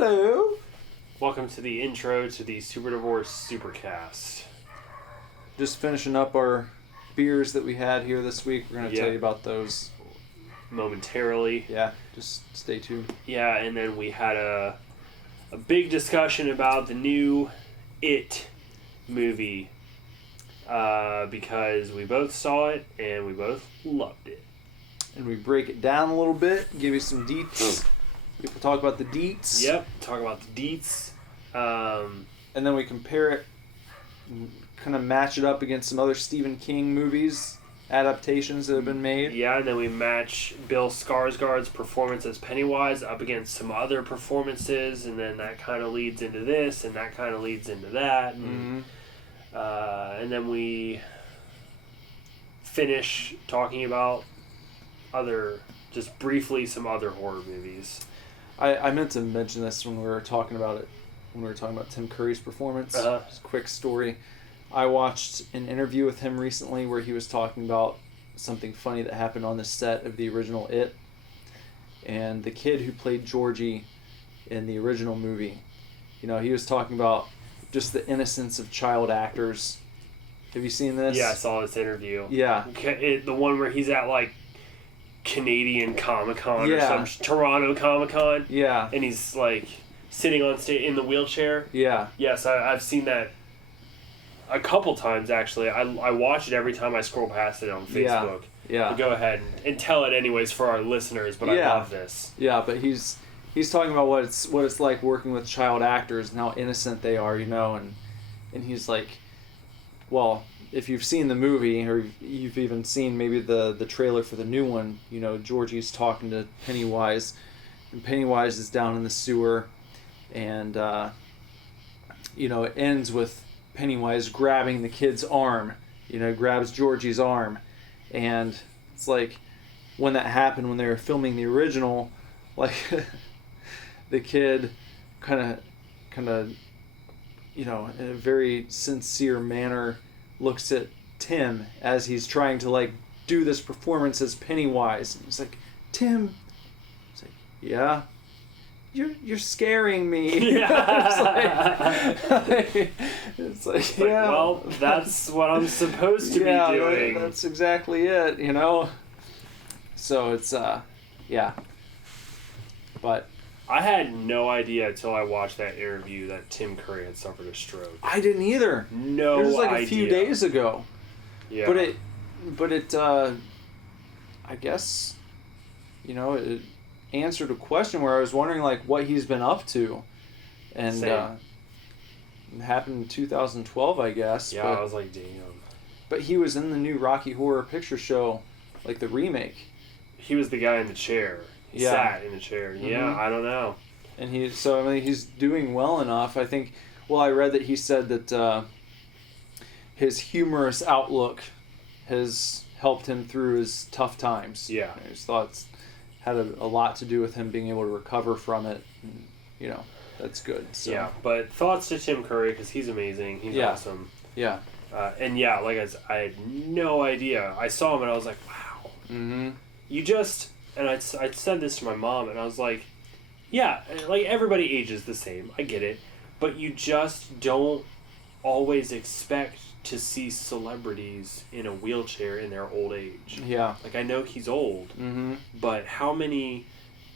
Hello. Welcome to the intro to the SUPERDIVORCE SUPERCAST. Just finishing up our beers that we had here this week. We're going to tell you about those momentarily. Yeah, just stay tuned. Yeah, and then we had a big discussion about the new It movie because we both saw it and we both loved it. And we break it down a little bit, give you some deets. People talk about the deets. Yep, talk about the deets. And then we compare it, kind of match it up against some other Stephen King movies, adaptations that have been made. Yeah, and then we match Bill Skarsgård's performance as Pennywise up against some other performances, and then that kind of leads into this, and that kind of leads into that. And, and then we finish talking about just briefly some other horror movies. I meant to mention this when we were talking about it, when we were talking about Tim Curry's performance. Just a quick story. I watched an interview with him recently where he was talking about something funny that happened on the set of the original It. And the kid who played Georgie in the original movie, he was talking about just the innocence of child actors. Have you seen this? Yeah, I saw this interview. Yeah. The one where he's at, Canadian Comic-Con or some Toronto Comic-Con. Yeah. And he's, sitting on stage in the wheelchair. Yeah. Yes, I've seen that a couple times, actually. I watch it every time I scroll past it on Facebook. Yeah. But go ahead and tell it anyways for our listeners, but I love this. Yeah, but he's talking about what it's like working with child actors and how innocent they are, and he's like, well, if you've seen the movie or you've even seen maybe the trailer for the new one, Georgie's talking to Pennywise, and Pennywise is down in the sewer, and it ends with Pennywise grabbing the kid's arm, grabs Georgie's arm, and it's like when that happened when they were filming the original, the kid kind of in a very sincere manner looks at Tim as he's trying to do this performance as Pennywise. And he's like, Tim. He's like, yeah. You're scaring me. Yeah. it's like yeah. Well, that's what I'm supposed to be doing. That's exactly it, So it's But I had no idea until I watched that interview that Tim Curry had suffered a stroke. I didn't either. No idea. It was a few days ago. Yeah. But it I guess it answered a question where I was wondering what he's been up to. And it happened in 2012, I guess. Yeah, I was like, damn. But he was in the new Rocky Horror Picture Show, the remake. He was the guy in the chair. He sat in the chair. Mm-hmm. Yeah, I don't know. And he's doing well enough. I think, I read that he said that his humorous outlook has helped him through his tough times. Yeah. His thoughts had a lot to do with him being able to recover from it. And, that's good. So. Yeah, but thoughts to Tim Curry because he's amazing. He's awesome. Yeah. And yeah, I had no idea. I saw him and I was like, wow. Mm-hmm. You just... And I said this to my mom, and I was like, yeah, everybody ages the same. I get it. But you just don't always expect to see celebrities in a wheelchair in their old age. Yeah. I know he's old, but how many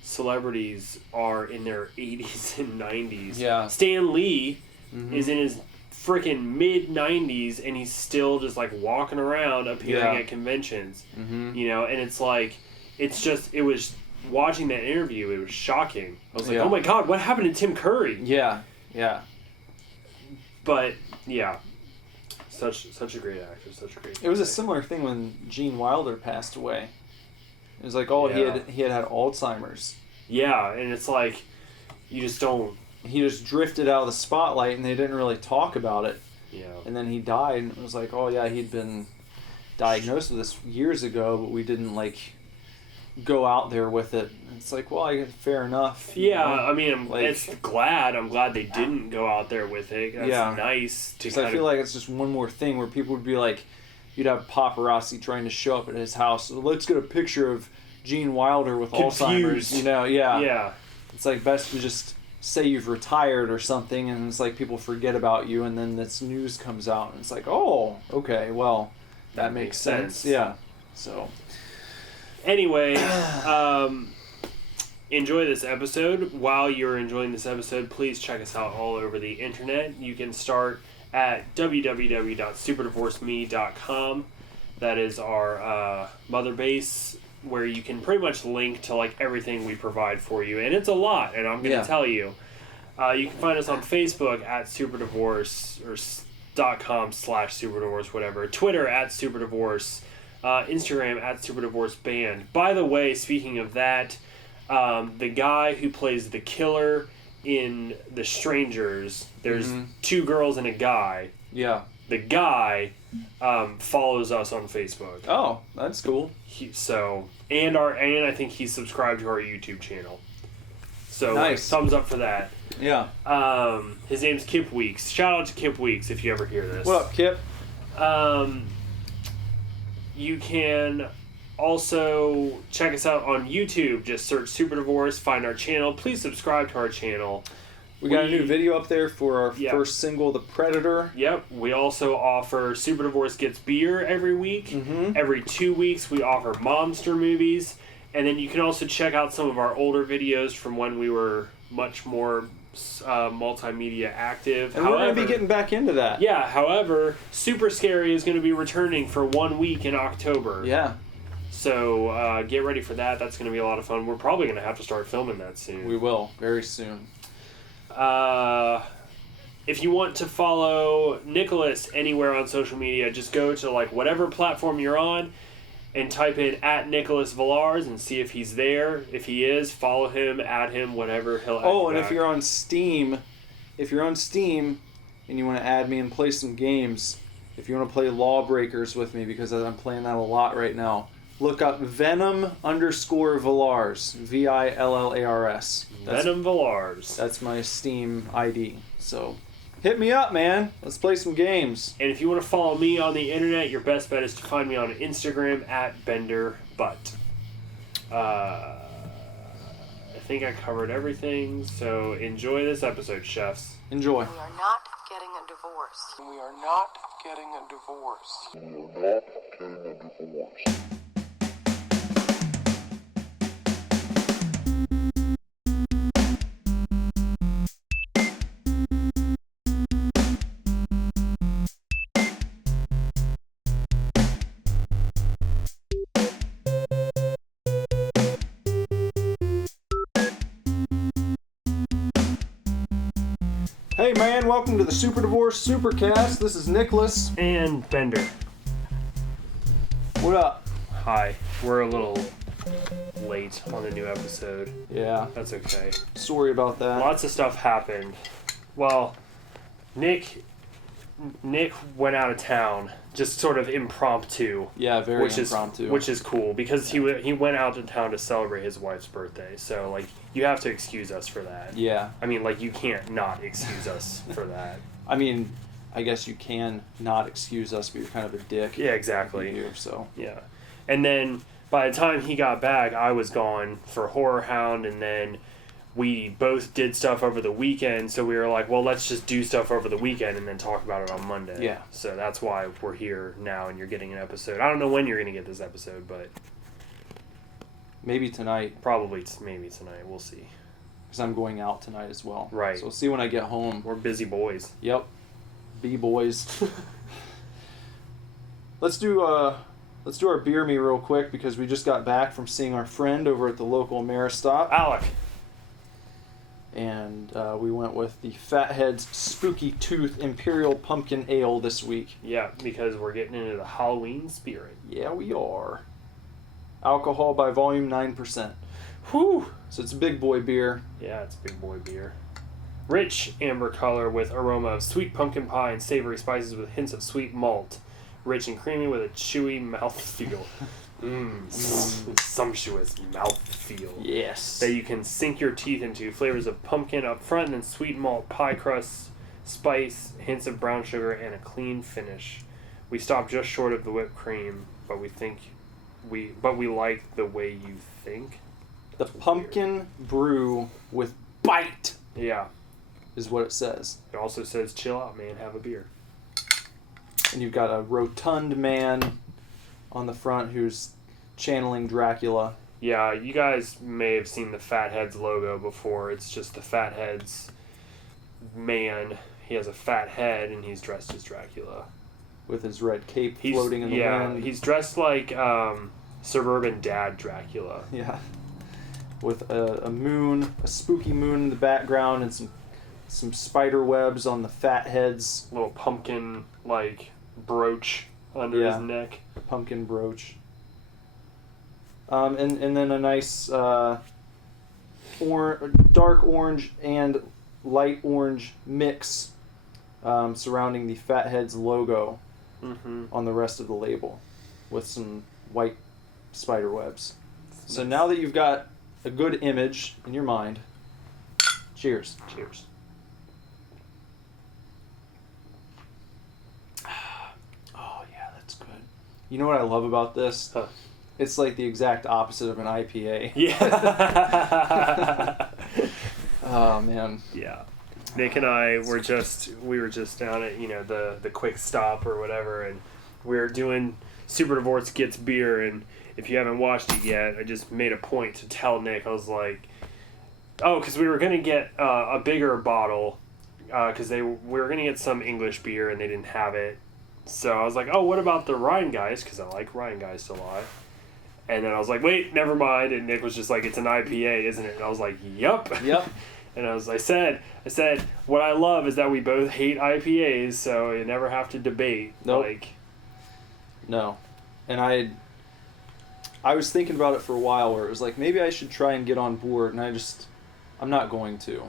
celebrities are in their 80s and 90s? Yeah. Stan Lee is in his freaking mid-90s, and he's still just, walking around appearing at conventions. And it's it was, watching that interview, it was shocking. I was like, oh my God, what happened to Tim Curry? Yeah. But, yeah. Such a great actor, such a great actor. It was a similar thing when Gene Wilder passed away. It was he had Alzheimer's. Yeah, and it's you just don't... He just drifted out of the spotlight, and they didn't really talk about it. Yeah. And then he died, and it was he'd been diagnosed with this years ago, but we didn't, go out there with it. It's fair enough. Yeah, I mean, I'm glad they didn't go out there with it. That's nice. Because I feel it's just one more thing where people would be you'd have paparazzi trying to show up at his house. So let's get a picture of Gene Wilder with Alzheimer's. Yeah. It's best to just say you've retired or something, and it's like people forget about you, and then this news comes out, and it's like, oh, okay, well, that makes sense. Yeah. So. Anyway, enjoy this episode. While you're enjoying this episode, please check us out all over the internet. You can start at www.superdivorceme.com. That is our mother base, where you can pretty much link to like everything we provide for you, and it's a lot, and I'm going to tell you. You can find us on Facebook at superdivorce or .com/superdivorce, whatever. Twitter at superdivorce. Instagram at superdivorceband. By the way, speaking of that, the guy who plays the killer in The Strangers, there's 2 girls and a guy. Yeah. The guy follows us on Facebook. Oh, that's cool. And I think he's subscribed to our YouTube channel. So nice. Thumbs up for that. Yeah. His name's Kip Weeks. Shout out to Kip Weeks if you ever hear this. What up, Kip? You can also check us out on YouTube. Just search Super Divorce, find our channel. Please subscribe to our channel. We got a new video up there for our first single, The Predator. Yep. We also offer Super Divorce Gets Beer every week. Mm-hmm. Every 2 weeks we offer monster movies. And then you can also check out some of our older videos from when we were much more multimedia active. And we're going to be getting back into that. Yeah, however, Super Scary is going to be returning for 1 week in October. Yeah. So get ready for that. That's going to be a lot of fun. We're probably going to have to start filming that soon. We will, very soon. If you want to follow Nicholas anywhere on social media, just go to like whatever platform you're on and type in @Nicholas Villars and see if he's there. If he is, follow him, add him, whatever. He'll add you and back. if you're on Steam and you want to add me and play some games, if you want to play Lawbreakers with me, because I'm playing that a lot right now, look up Venom_Villars. VILLARS. Venom Villars. That's my Steam ID. So hit me up, man. Let's play some games. And if you want to follow me on the internet, your best bet is to find me on Instagram @BenderButt. I think I covered everything, so enjoy this episode, chefs. Enjoy. We are not getting a divorce. We are not getting a divorce. We are not getting a divorce. Hey man, welcome to the Super Divorce Supercast. This is Nicholas. And Bender. What up? Hi. We're a little late on the new episode. Yeah. That's okay. Sorry about that. Lots of stuff happened. Well, Nick went out of town, just sort of impromptu. Yeah, very impromptu. Which is cool, because he went out of town to celebrate his wife's birthday. So, like, you have to excuse us for that. Yeah. I mean, like, you can't not excuse us for that. I mean, I guess you can not excuse us, but you're kind of a dick. Yeah, exactly. You, so. Yeah. And then, by the time he got back, I was gone for Horror Hound, and then we both did stuff over the weekend, so we were like, well, let's just do stuff over the weekend and then talk about it on Monday. Yeah. So that's why we're here now and you're getting an episode. I don't know when you're going to get this episode, but maybe tonight. Maybe tonight. We'll see. Because I'm going out tonight as well. Right. So we'll see when I get home. We're busy boys. Yep. B-boys. Let's do our beer me real quick, because we just got back from seeing our friend over at the local Maristop. Alec. And we went with the Fathead's Spooky Tooth Imperial Pumpkin Ale this week. Yeah, because we're getting into the Halloween spirit. Yeah, we are. Alcohol by volume 9%. Whew! So it's a big boy beer. Yeah, it's big boy beer. Rich amber color with aroma of sweet pumpkin pie and savory spices with hints of sweet malt. Rich and creamy with a chewy mouthfeel. Sumptuous mouthfeel. Yes. That you can sink your teeth into. Flavors of pumpkin up front, and then sweet malt, pie crust, spice, hints of brown sugar, and a clean finish. We stopped just short of the whipped cream, but we like the way you think. The pumpkin brew with bite. Yeah. is what it says. It also says, chill out, man, have a beer. And you've got a rotund man on the front who's channeling Dracula. Yeah, you guys may have seen the Fatheads logo before. It's just the Fatheads man. He has a fat head, and he's dressed as Dracula. With his red cape floating in the wind. He's dressed like suburban dad Dracula. Yeah. With a moon, a spooky moon in the background, and some spider webs on the fat head's little pumpkin brooch under his neck. Pumpkin brooch. And then a nice dark orange and light orange mix surrounding the Fatheads logo on the rest of the label with some white spider webs. So now that you've got a good image in your mind, cheers. Cheers. Oh, yeah, that's good. You know what I love about this? Huh. It's like the exact opposite of an IPA. Yeah. Oh, man. Yeah. Nick and I were just down at, the quick stop or whatever, and we were doing Super Divorce Gets Beer, and if you haven't watched it yet, I just made a point to tell Nick, I was like, because we were going to get a bigger bottle, because we were going to get some English beer, and they didn't have it. So I was like, what about the Rheingeist, because I like Rheingeist a lot. And then I was like, wait, never mind. And Nick was just like, it's an IPA, isn't it? And I was like, yep. And I said, what I love is that we both hate IPAs, so you never have to debate. Nope. No. And I was thinking about it for a while where it was like, maybe I should try and get on board, and I'm not going to.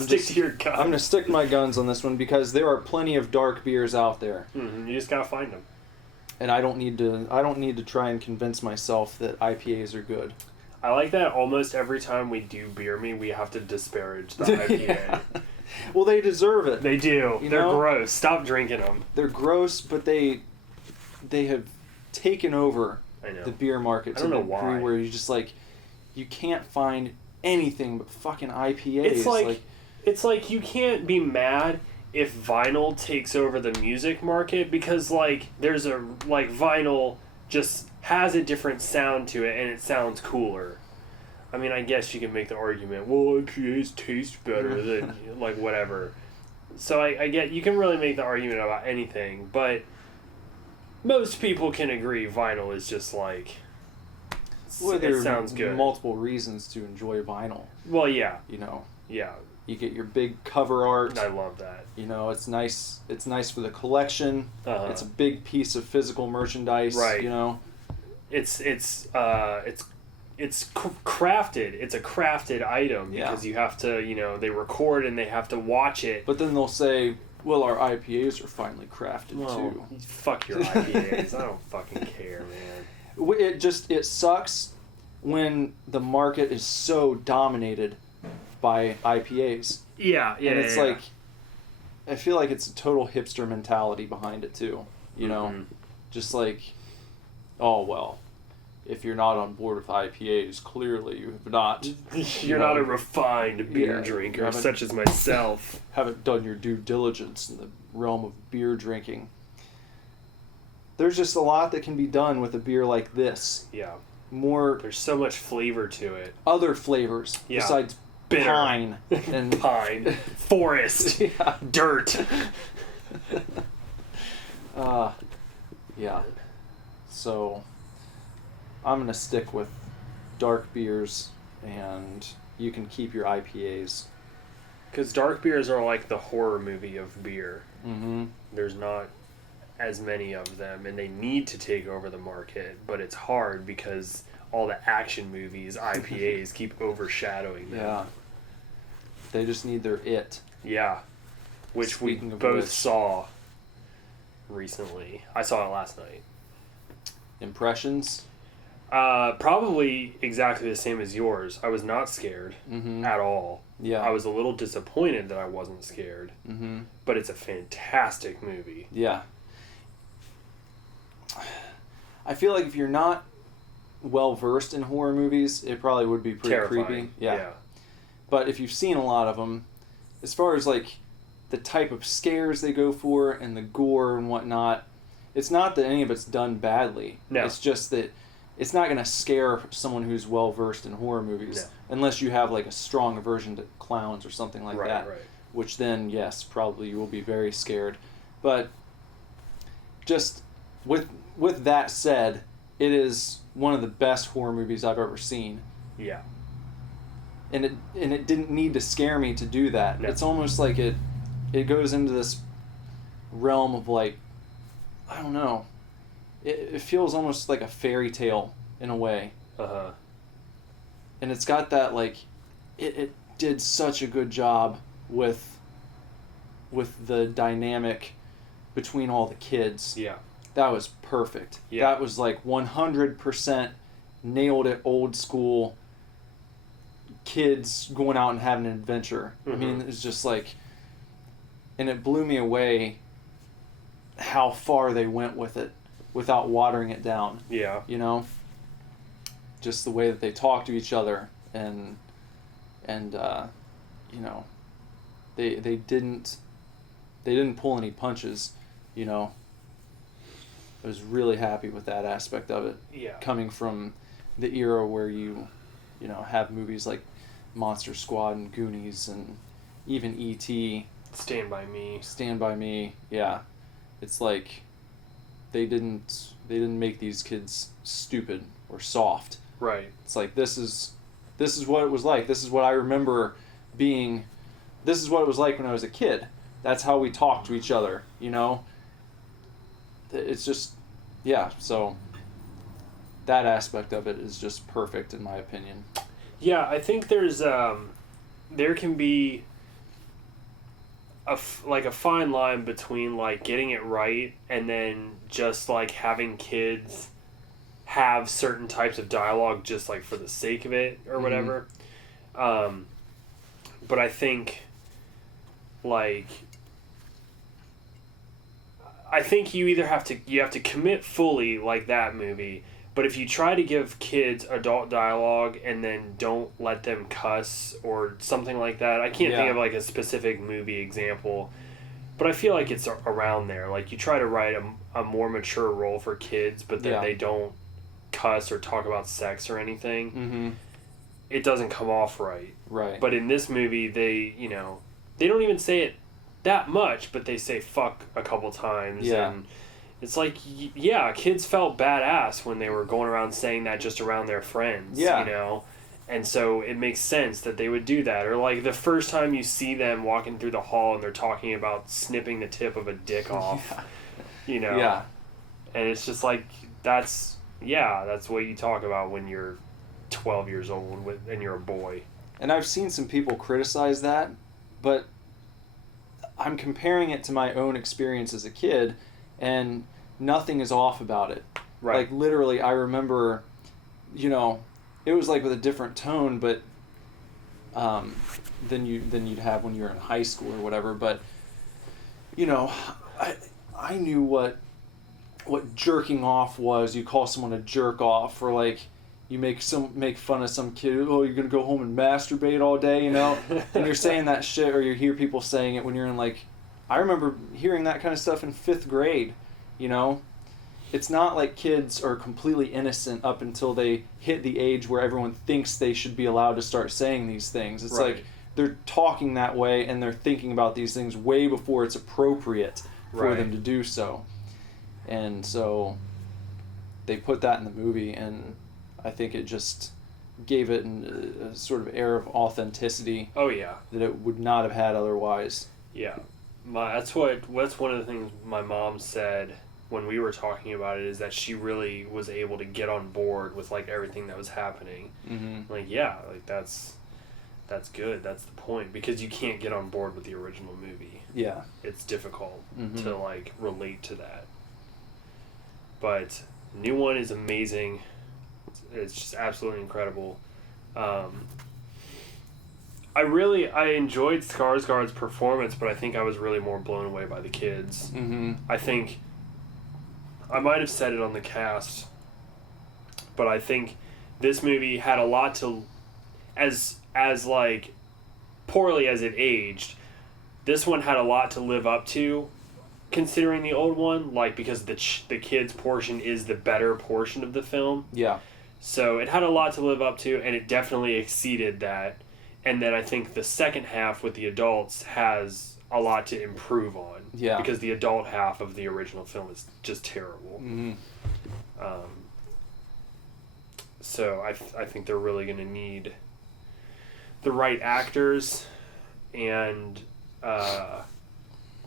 Stick to your guns. I'm going to stick to my guns on this one because there are plenty of dark beers out there. Mm-hmm. You just got to find them. And I don't need to try and convince myself that IPAs are good. I like that almost every time we do Beer Me, we have to disparage the IPA. Yeah. Well, they deserve it. They do. They're gross. Stop drinking them. They're gross, but they have taken over the beer market to the degree where you just you can't find anything but fucking IPAs. It's like you can't be mad if vinyl takes over the music market because there's a vinyl just has a different sound to it and it sounds cooler. I mean, I guess you can make the argument, well, IPAs taste better than whatever. So I get you can really make the argument about anything, but most people can agree vinyl is just it sounds good. Multiple reasons to enjoy vinyl. Well, yeah. Yeah. You get your big cover art. I love that. It's nice. It's nice for the collection. Uh-huh. It's a big piece of physical merchandise. Right. It's crafted. It's a crafted item because you have to. They record and they have to watch it. But then they'll say, "Well, our IPAs are finally crafted too." Fuck your IPAs. I don't fucking care, man. It sucks when the market is so dominated by IPAs. Yeah. And it's I feel like it's a total hipster mentality behind it too. Just oh well, if you're not on board with IPAs, clearly you have not. You're not a refined beer drinker, such as myself. Haven't done your due diligence in the realm of beer drinking. There's just a lot that can be done with a beer like this. Yeah. There's so much flavor to it. Other flavors besides bitter. Pine and pine, forest, dirt. Yeah. So I'm gonna stick with dark beers, and you can keep your IPAs. Because dark beers are like the horror movie of beer. Mm-hmm. There's not as many of them, and they need to take over the market, but it's hard because all the action movies, IPAs, keep overshadowing them. Yeah. They just need their it. Yeah. Which Speaking we of both which. saw recently. I saw it last night. Impressions? Probably exactly the same as yours. I was not scared at all. Yeah. I was a little disappointed that I wasn't scared. Mm-hmm. But it's a fantastic movie. Yeah. I feel like if you're not well versed in horror movies, it probably would be pretty Terrifying. creepy. Yeah. But if you've seen a lot of them, as far as like the type of scares they go for and the gore and whatnot, it's not that any of it's done badly. No. It's just that it's not going to scare someone who's well versed in horror movies unless you have like a strong aversion to clowns or something like that. Right. Which then, yes, probably you will be very scared. But just with that said, it is one of the best horror movies I've ever seen. Yeah. And it didn't need to scare me to do that. No. It's almost like it goes into this realm of like, I don't know. It feels almost like a fairy tale in a way. Uh-huh. And it's got that like, it did such a good job with the dynamic between all the kids. Yeah. That was perfect. Yeah. That was like 100% nailed it, old school kids going out and having an adventure. Mm-hmm. I mean, it's just like, and it blew me away how far they went with it without watering it down. Yeah. You know? Just the way that they talk to each other and you know, they didn't pull any punches, you know. I was really happy with that aspect of it. Yeah. Coming from the era where you know, have movies like Monster Squad and Goonies and even E.T. Stand By Me. Stand By Me, yeah. It's like they didn't make these kids stupid or soft. Right. It's like this is what it was like. This is what I remember being. This is what it was like when I was a kid. That's how we talked to each other, you know? It's just, yeah, so that aspect of it is just perfect in my opinion. Yeah, I think there can be a fine line between like getting it right and then just like having kids have certain types of dialogue just like for the sake of it or whatever. But I think you either have to commit fully like that movie, but if you try to give kids adult dialogue and then don't let them cuss or something like that, I can't think of like a specific movie example, but I feel like it's around there. Like you try to write a more mature role for kids, but then they don't cuss or talk about sex or anything. Mm-hmm. It doesn't come off right. Right. But in this movie, they don't even say it that much, but they say fuck a couple times. Yeah. And it's like, kids felt badass when they were going around saying that just around their friends, you know? And so it makes sense that they would do that. Or like the first time you see them walking through the hall and they're talking about snipping the tip of a dick off, you know? Yeah. And it's just like, that's what you talk about when you're 12 years old and you're a boy. And I've seen some people criticize that, but I'm comparing it to my own experience as a kid, and nothing is off about it. Right. Like, literally, I remember, you know, it was like with a different tone, but than you'd have when you were in high school or whatever. But, you know, I knew what jerking off was. You call someone a jerk off, or like you make fun of some kid. Oh, you're gonna go home and masturbate all day, you know? And you're saying that shit, or you hear people saying it when you're in like. I remember hearing that kind of stuff in 5th grade, you know? It's not like kids are completely innocent up until they hit the age where everyone thinks they should be allowed to start saying these things. It's like they're talking that way and they're thinking about these things way before it's appropriate for them to do so. And so they put that in the movie, and I think it just gave it a sort of air of authenticity. Oh, yeah. That it would not have had otherwise. Yeah. That's one of the things my mom said when we were talking about it, is that she really was able to get on board with like everything that was happening. Mm-hmm. Like, yeah, like that's good. That's the point, because you can't get on board with the original movie. Yeah. It's difficult to like relate to that. But the new one is amazing. It's just absolutely incredible. I enjoyed Skarsgård's performance, but I think I was really more blown away by the kids. Mm-hmm. I think I might have said it on the cast, but I think this movie had a lot to, as like poorly as it aged, this one had a lot to live up to, considering the old one, like, because the kids portion is the better portion of the film. Yeah. So it had a lot to live up to, and it definitely exceeded that. And then I think the second half with the adults has a lot to improve on. Yeah. Because the adult half of the original film is just terrible. Mm-hmm. So I think they're really going to need the right actors and the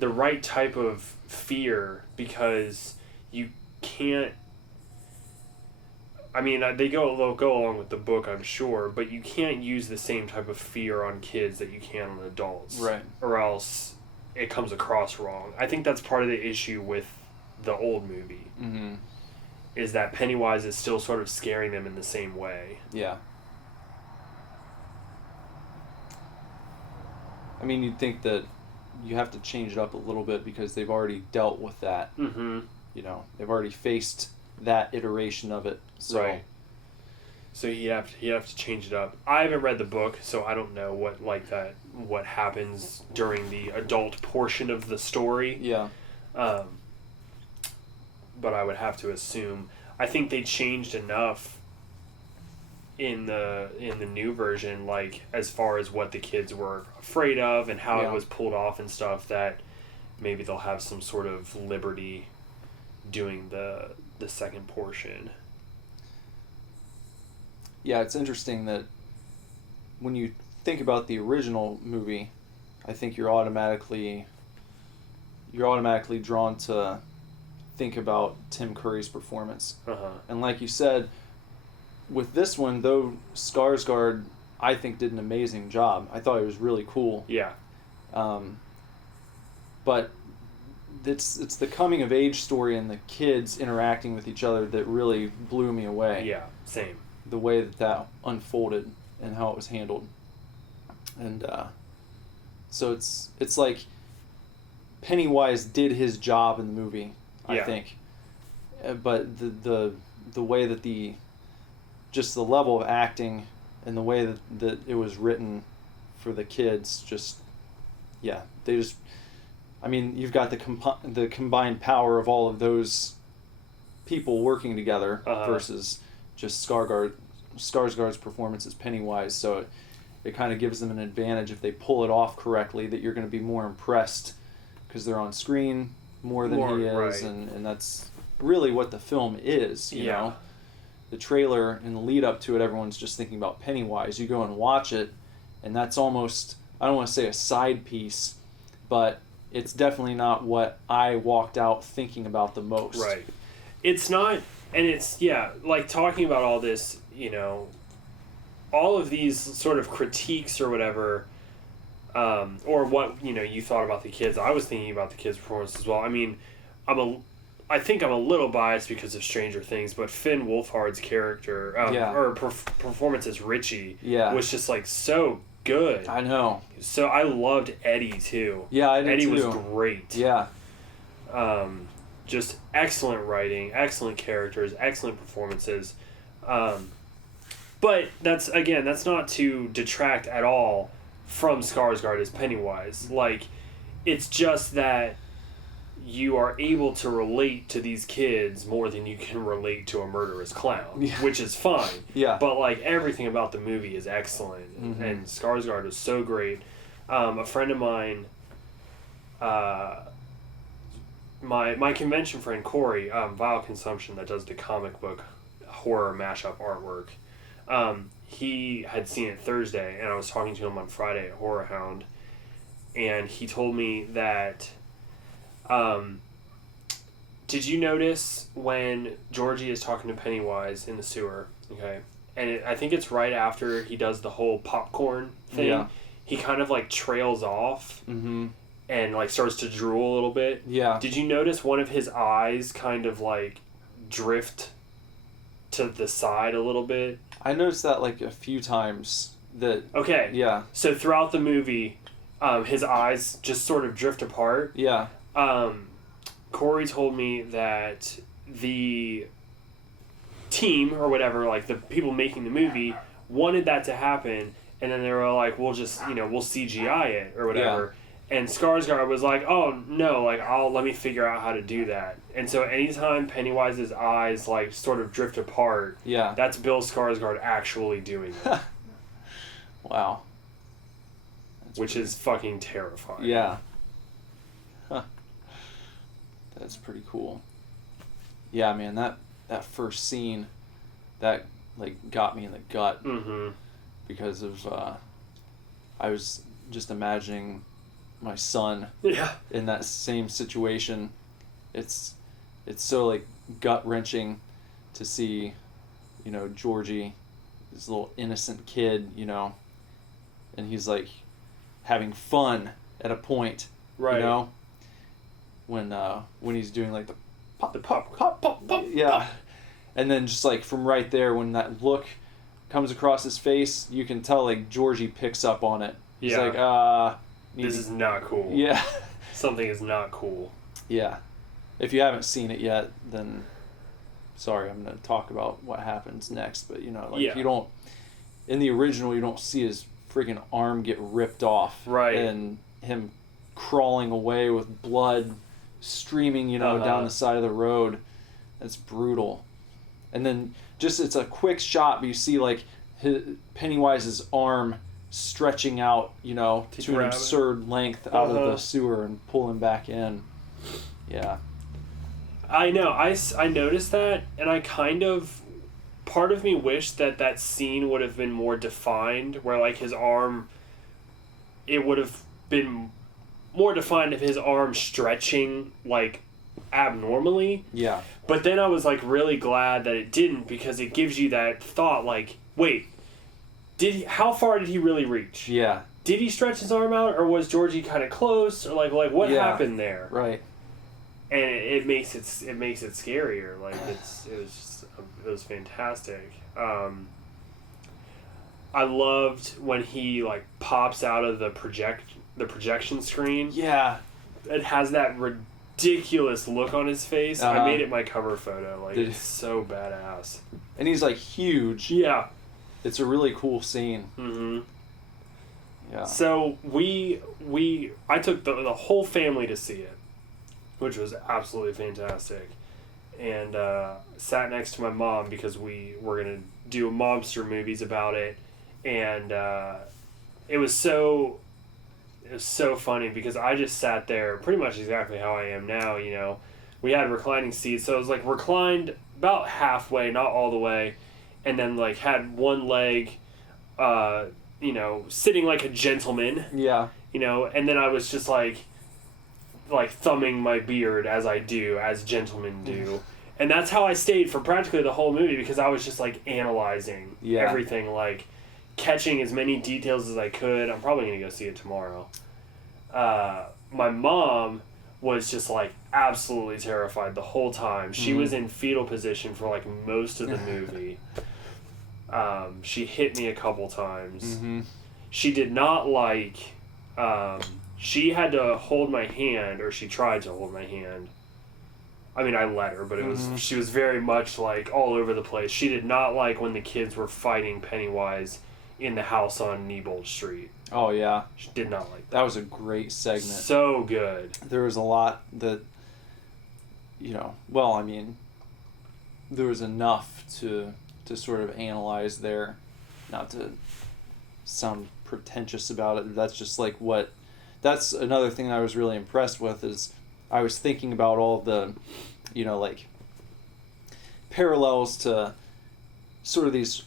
right type of fear, because you can't. I mean, they'll go along with the book, I'm sure, but you can't use the same type of fear on kids that you can on adults. Right. Or else it comes across wrong. I think that's part of the issue with the old movie. Mm-hmm. Is that Pennywise is still sort of scaring them in the same way. Yeah. I mean, you'd think that you have to change it up a little bit because they've already dealt with that. Mm-hmm. You know, they've already faced that iteration of it. So. Right. So you have to change it up. I haven't read the book, so I don't know what happens during the adult portion of the story. Yeah. But I would have to assume. I think they changed enough in the new version, like as far as what the kids were afraid of and how it was pulled off and stuff, that maybe they'll have some sort of liberty doing the second portion. Yeah, it's interesting that when you think about the original movie, I think you're automatically drawn to think about Tim Curry's performance. Uh-huh. And like you said, with this one, though Skarsgård, I think, did an amazing job. I thought it was really cool. Yeah. But it's the coming of age story and the kids interacting with each other that really blew me away. Yeah, same. The way that unfolded and how it was handled. And so it's like Pennywise did his job in the movie, I think. But the way that the level of acting and the way that it was written for the kids, I mean, you've got the combined power of all of those people working together versus just Skarsgård's performance as Pennywise. So it kind of gives them an advantage if they pull it off correctly, that you're going to be more impressed because they're on screen more than he is, right. and that's really what the film is, you know? The trailer and the lead up to it, everyone's just thinking about Pennywise. You go and watch it, and that's almost, I don't want to say a side piece, but it's definitely not what I walked out thinking about the most. Right. It's not, and it's, like talking about all this, you know, all of these sort of critiques or whatever, or what, you know, you thought about the kids. I was thinking about the kids' performance as well. I mean, I think I'm a little biased because of Stranger Things, but Finn Wolfhard's character, performance as Richie, was just like so good. I know. So I loved Eddie too. Yeah, I did Eddie too. was great. Yeah. Just excellent writing, excellent characters, excellent performances. But that's not to detract at all from Skarsgård as Pennywise. Like, it's just that you are able to relate to these kids more than you can relate to a murderous clown, which is fine. Yeah. But, like, everything about the movie is excellent, and Skarsgård is so great. A friend of mine, my convention friend Corey, Vile Consumption, that does the comic book horror mashup artwork, he had seen it Thursday, and I was talking to him on Friday at Horror Hound, and he told me that, did you notice when Georgie is talking to Pennywise in the sewer, okay, and I think it's right after he does the whole popcorn thing, he kind of, like, trails off, and, like, starts to drool a little bit. Yeah. Did you notice one of his eyes kind of, like, drift to the side a little bit? I noticed that, like, a few times. Okay. Yeah. So throughout the movie, his eyes just sort of drift apart. Yeah. Corey told me that the team, or whatever, like, the people making the movie, wanted that to happen, and then they were like, we'll just, we'll CGI it or whatever. Yeah. And Skarsgård was like, oh no, like let me figure out how to do that. And so anytime Pennywise's eyes like sort of drift apart, that's Bill Skarsgård actually doing it. Wow. Which is fucking terrifying. Yeah. Huh. That's pretty cool. Yeah, man, that first scene, that like got me in the gut. Mm-hmm. Because of I was just imagining my son in that same situation. It's so like gut wrenching to see, Georgie, this little innocent kid, and he's like having fun at a point, right? When he's doing like the pop, yeah, pop. And then just like from right there when that look comes across his face, you can tell like Georgie picks up on it. He's like, this is not cool. Yeah. Something is not cool. Yeah. If you haven't seen it yet, then sorry, I'm going to talk about what happens next, but you don't, in the original, you don't see his freaking arm get ripped off. Right. And him crawling away with blood streaming, down the side of the road. That's brutal. And then just it's a quick shot, but you see like Pennywise's arm stretching out, to an absurd length out of the sewer and pull him back in. Yeah. I know. I noticed that, and I part of me wished that scene would have been more defined, where like his arm, it would have been more defined if his arm stretching like abnormally. Yeah. But then I was like really glad that it didn't, because it gives you that thought like, wait, how far did he really reach? Yeah. Did he stretch his arm out, or was Georgie kind of close, or like what happened there? Right. And it makes it scarier. Like it was fantastic. I loved when he like pops out of the projection screen. Yeah. It has that ridiculous look on his face. I made it my cover photo. Like it's so badass. And he's like huge. Yeah. It's a really cool scene. Mm-hmm. Yeah. So I took the whole family to see it, which was absolutely fantastic, and sat next to my mom because we were gonna do a Mobster movies about it, and it was so funny because I just sat there pretty much exactly how I am now. We had reclining seats, so it was like reclined about halfway, not all the way, and then like had one leg, sitting like a gentleman. Yeah. And then I was just like thumbing my beard as gentlemen do. And that's how I stayed for practically the whole movie, because I was just like analyzing everything, like catching as many details as I could. I'm probably going to go see it tomorrow. My mom was just like absolutely terrified the whole time. She was in fetal position for like most of the movie. She hit me a couple times. Mm-hmm. She did not like... she had to hold my hand, or she tried to hold my hand. I mean, I let her, but it was she was very much like all over the place. She did not like when the kids were fighting Pennywise in the house on Neibold Street. Oh, yeah. She did not like that. That was a great segment. So good. There was a lot that, there was enough to sort of analyze there. Not to sound pretentious about it. That's just like that's another thing I was really impressed with, is I was thinking about all the, parallels to sort of these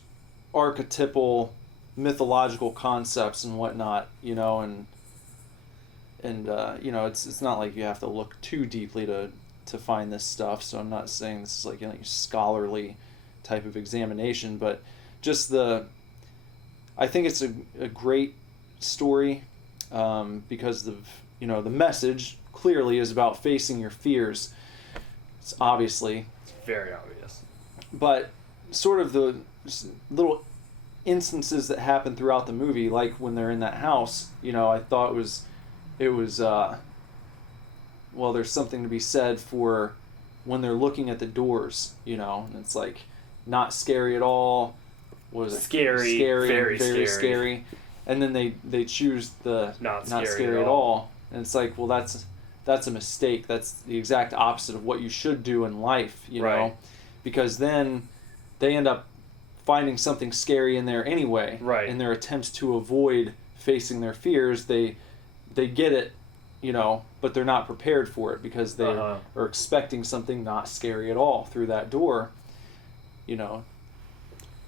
archetypal mythological concepts and whatnot, and it's not like you have to look too deeply to find this stuff. So I'm not saying this is like any scholarly type of examination, but just I think it's a great story, because the message clearly is about facing your fears. It's very obvious. But sort of the little instances that happen throughout the movie, like when they're in that house, I thought it was there's something to be said for when they're looking at the doors, and it's like not scary at all. Was it scary, very scary. and then they choose the not scary scary at all. And it's like, well, that's a mistake. That's the exact opposite of what you should do in life, you know, because then they end up finding something scary in there anyway. Right. In their attempts to avoid facing their fears, they get it, you know, but they're not prepared for it because they are expecting something not scary at all through that door. You know,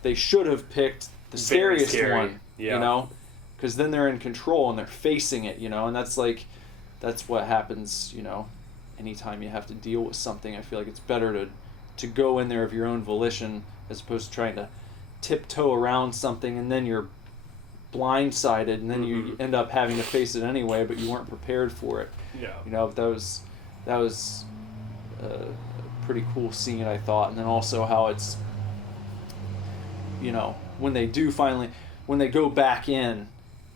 they should have picked the scariest one, you know, because then they're in control and they're facing it, you know, and that's what happens, you know, anytime you have to deal with something. I feel like it's better to go in there of your own volition as opposed to trying to tiptoe around something and then you're blindsided and then you end up having to face it anyway, but you weren't prepared for it. Yeah. You know, that was a pretty cool scene, I thought. And then also how it's, you know, when they go back in,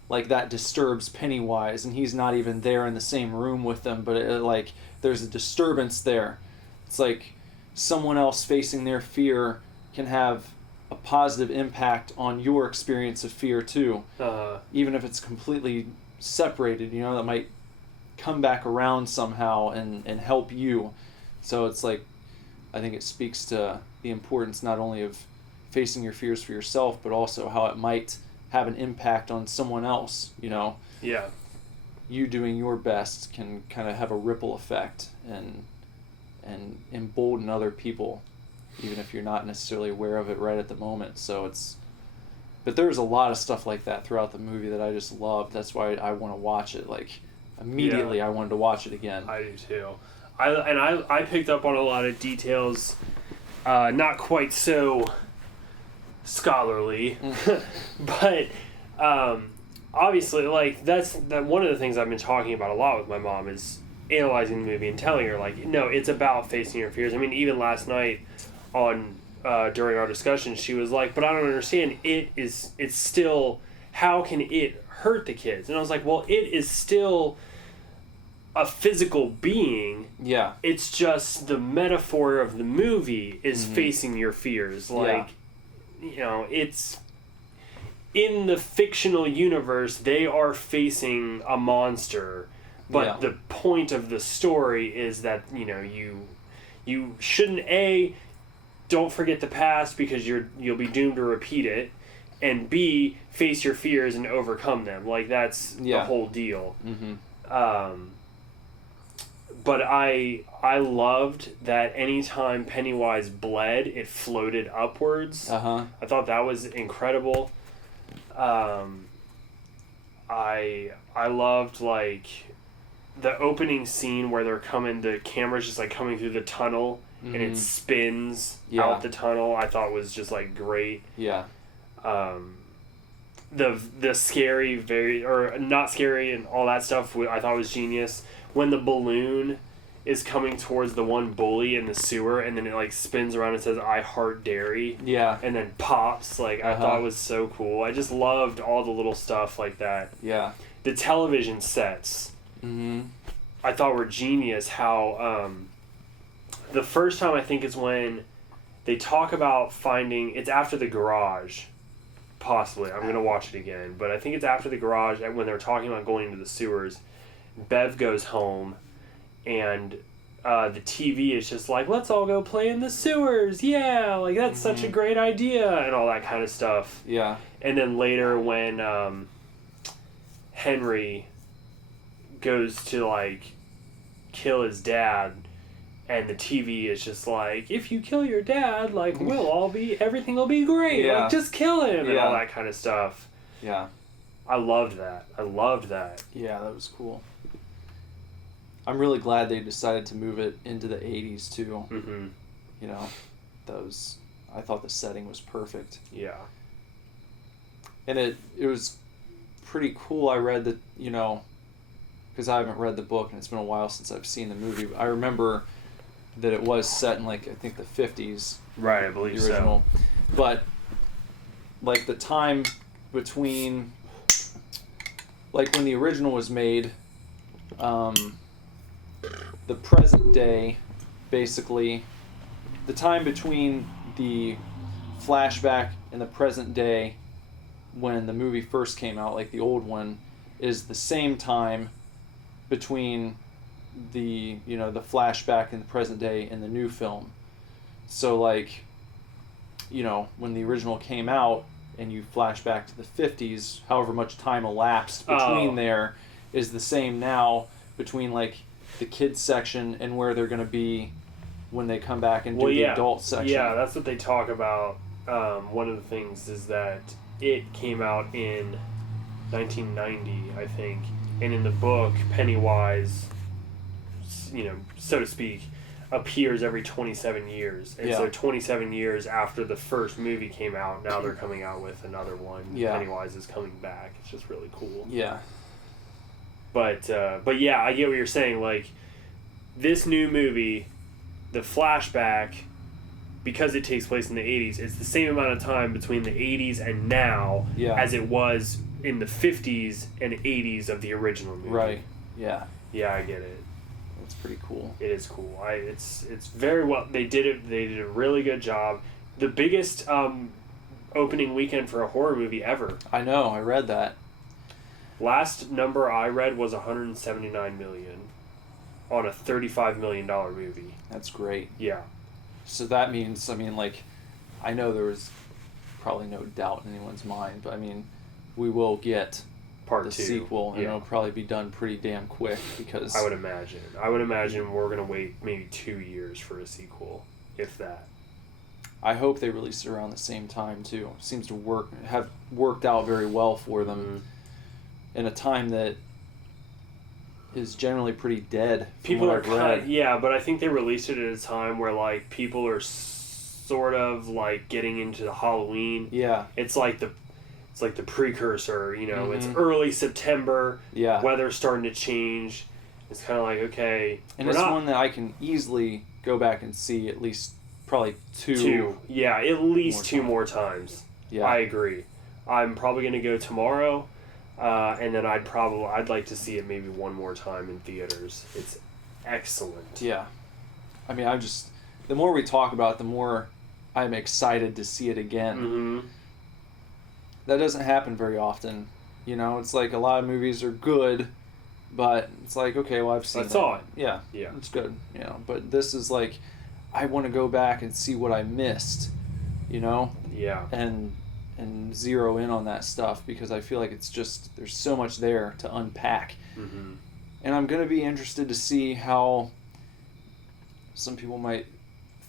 like that disturbs Pennywise and he's not even there in the same room with them, but like there's a disturbance there. It's like someone else facing their fear can have a positive impact on your experience of fear too. Even if it's completely separated, you know, that might come back around somehow and help you. So it's like, I think it speaks to the importance not only of facing your fears for yourself, but also how it might have an impact on someone else, you know. Yeah. You doing your best can kind of have a ripple effect and embolden other people, even if you're not necessarily aware of it right at the moment. So but there's a lot of stuff like that throughout the movie that I just loved. That's why I want to watch it. Like, immediately I wanted to watch it again. I do too. I picked up on a lot of details, not quite so scholarly, but obviously, like, that's one of the things I've been talking about a lot with my mom is analyzing the movie and telling her, like, no, it's about facing your fears. I mean, even last night on during our discussion, she was like, but I don't understand, it's still, how can it hurt the kids? And I was like, well, it is still a physical being. Yeah. It's just the metaphor of the movie is facing your fears. Like, you know, it's in the fictional universe, they are facing a monster, but the point of the story is that, you know, you shouldn't, don't forget the past because you'll be doomed to repeat it, and B, face your fears and overcome them. Like, that's the whole deal. But I loved that anytime Pennywise bled, it floated upwards. I thought that was incredible. I loved, like, the opening scene where the camera's just, like, coming through the tunnel and it spins out the tunnel. I thought was just, like, great. Yeah. The scary, or not scary and all that stuff, I thought was genius. When the balloon is coming towards the one bully in the sewer and then it, like, spins around and says, "I heart dairy." Yeah. And then pops. Like, I thought it was so cool. I just loved all the little stuff like that. Yeah. The television sets, I thought were genius. How, the first time I think is when they talk about finding, it's after the garage. Possibly. I'm going to watch it again. But I think it's after the garage when they're talking about going into the sewers. Bev goes home, and the TV is just like, let's all go play in the sewers. Yeah, like, that's such a great idea, and all that kind of stuff. Yeah. And then later when Henry goes to, like, kill his dad, and the TV is just like, if you kill your dad, like, everything will be great. Yeah. Like, just kill him, and all that kind of stuff. Yeah. I loved that. Yeah, that was cool. I'm really glad they decided to move it into the 80s too. You know, I thought the setting was perfect. Yeah. And it was pretty cool. I read that, you know, because I haven't read the book and it's been a while since I've seen the movie, but I remember that it was set in, like, I think the 50s. Right, I believe the original. So. But, like, the time between, like, when the original was made, the present day, basically, the time between the flashback and the present day when the movie first came out, like the old one, is the same time between the the flashback in the present day and the new film. So like, when the original came out and you flash back to the 50s, however much time elapsed between there is the same now between like the kids section and where they're going to be when they come back and do the adult section. Yeah, that's what they talk about. One of the things is that it came out in 1990, I think, and in the book, Pennywise, so to speak, appears every 27 years. And so 27 years after the first movie came out, now they're coming out with another one. Yeah. Pennywise is coming back. It's just really cool. Yeah. But yeah, I get what you're saying. Like, this new movie, the flashback, because it takes place in the 80s, it's the same amount of time between the 80s and now as it was in the 50s and 80s of the original movie. Right. Yeah. Yeah, I get it. That's pretty cool. It is cool. It's very well. They did a really good job. The biggest opening weekend for a horror movie ever. I know. I read that. Last number I read was $179 million on a $35 million movie. That's great. Yeah. So that means, I know there was probably no doubt in anyone's mind, but we will get Part 2. Sequel, and it'll probably be done pretty damn quick because... I would imagine we're going to wait maybe 2 years for a sequel, if that. I hope they release it around the same time, too. It seems to have worked out very well for them in a time that is generally pretty dead. People are but I think they released it at a time where like people are sort of like getting into the Halloween. Yeah. It's like the precursor, it's early September. Yeah. Weather's starting to change. It's kind of like, okay. And it's one that I can easily go back and see at least probably two. Yeah, at least two more times. Yeah. I agree. I'm probably going to go tomorrow. And then I'd like to see it maybe one more time in theaters. It's excellent. Yeah. The more we talk about it, the more I'm excited to see it again. Mm-hmm. That doesn't happen very often. It's like a lot of movies are good, but it's like, okay, well, I've seen it. I saw it. Yeah. Yeah. It's good, But this is like, I want to go back and see what I missed, Yeah. And zero in on that stuff because I feel like it's just there's so much there to unpack. Mm-hmm. And I'm going to be interested to see how some people might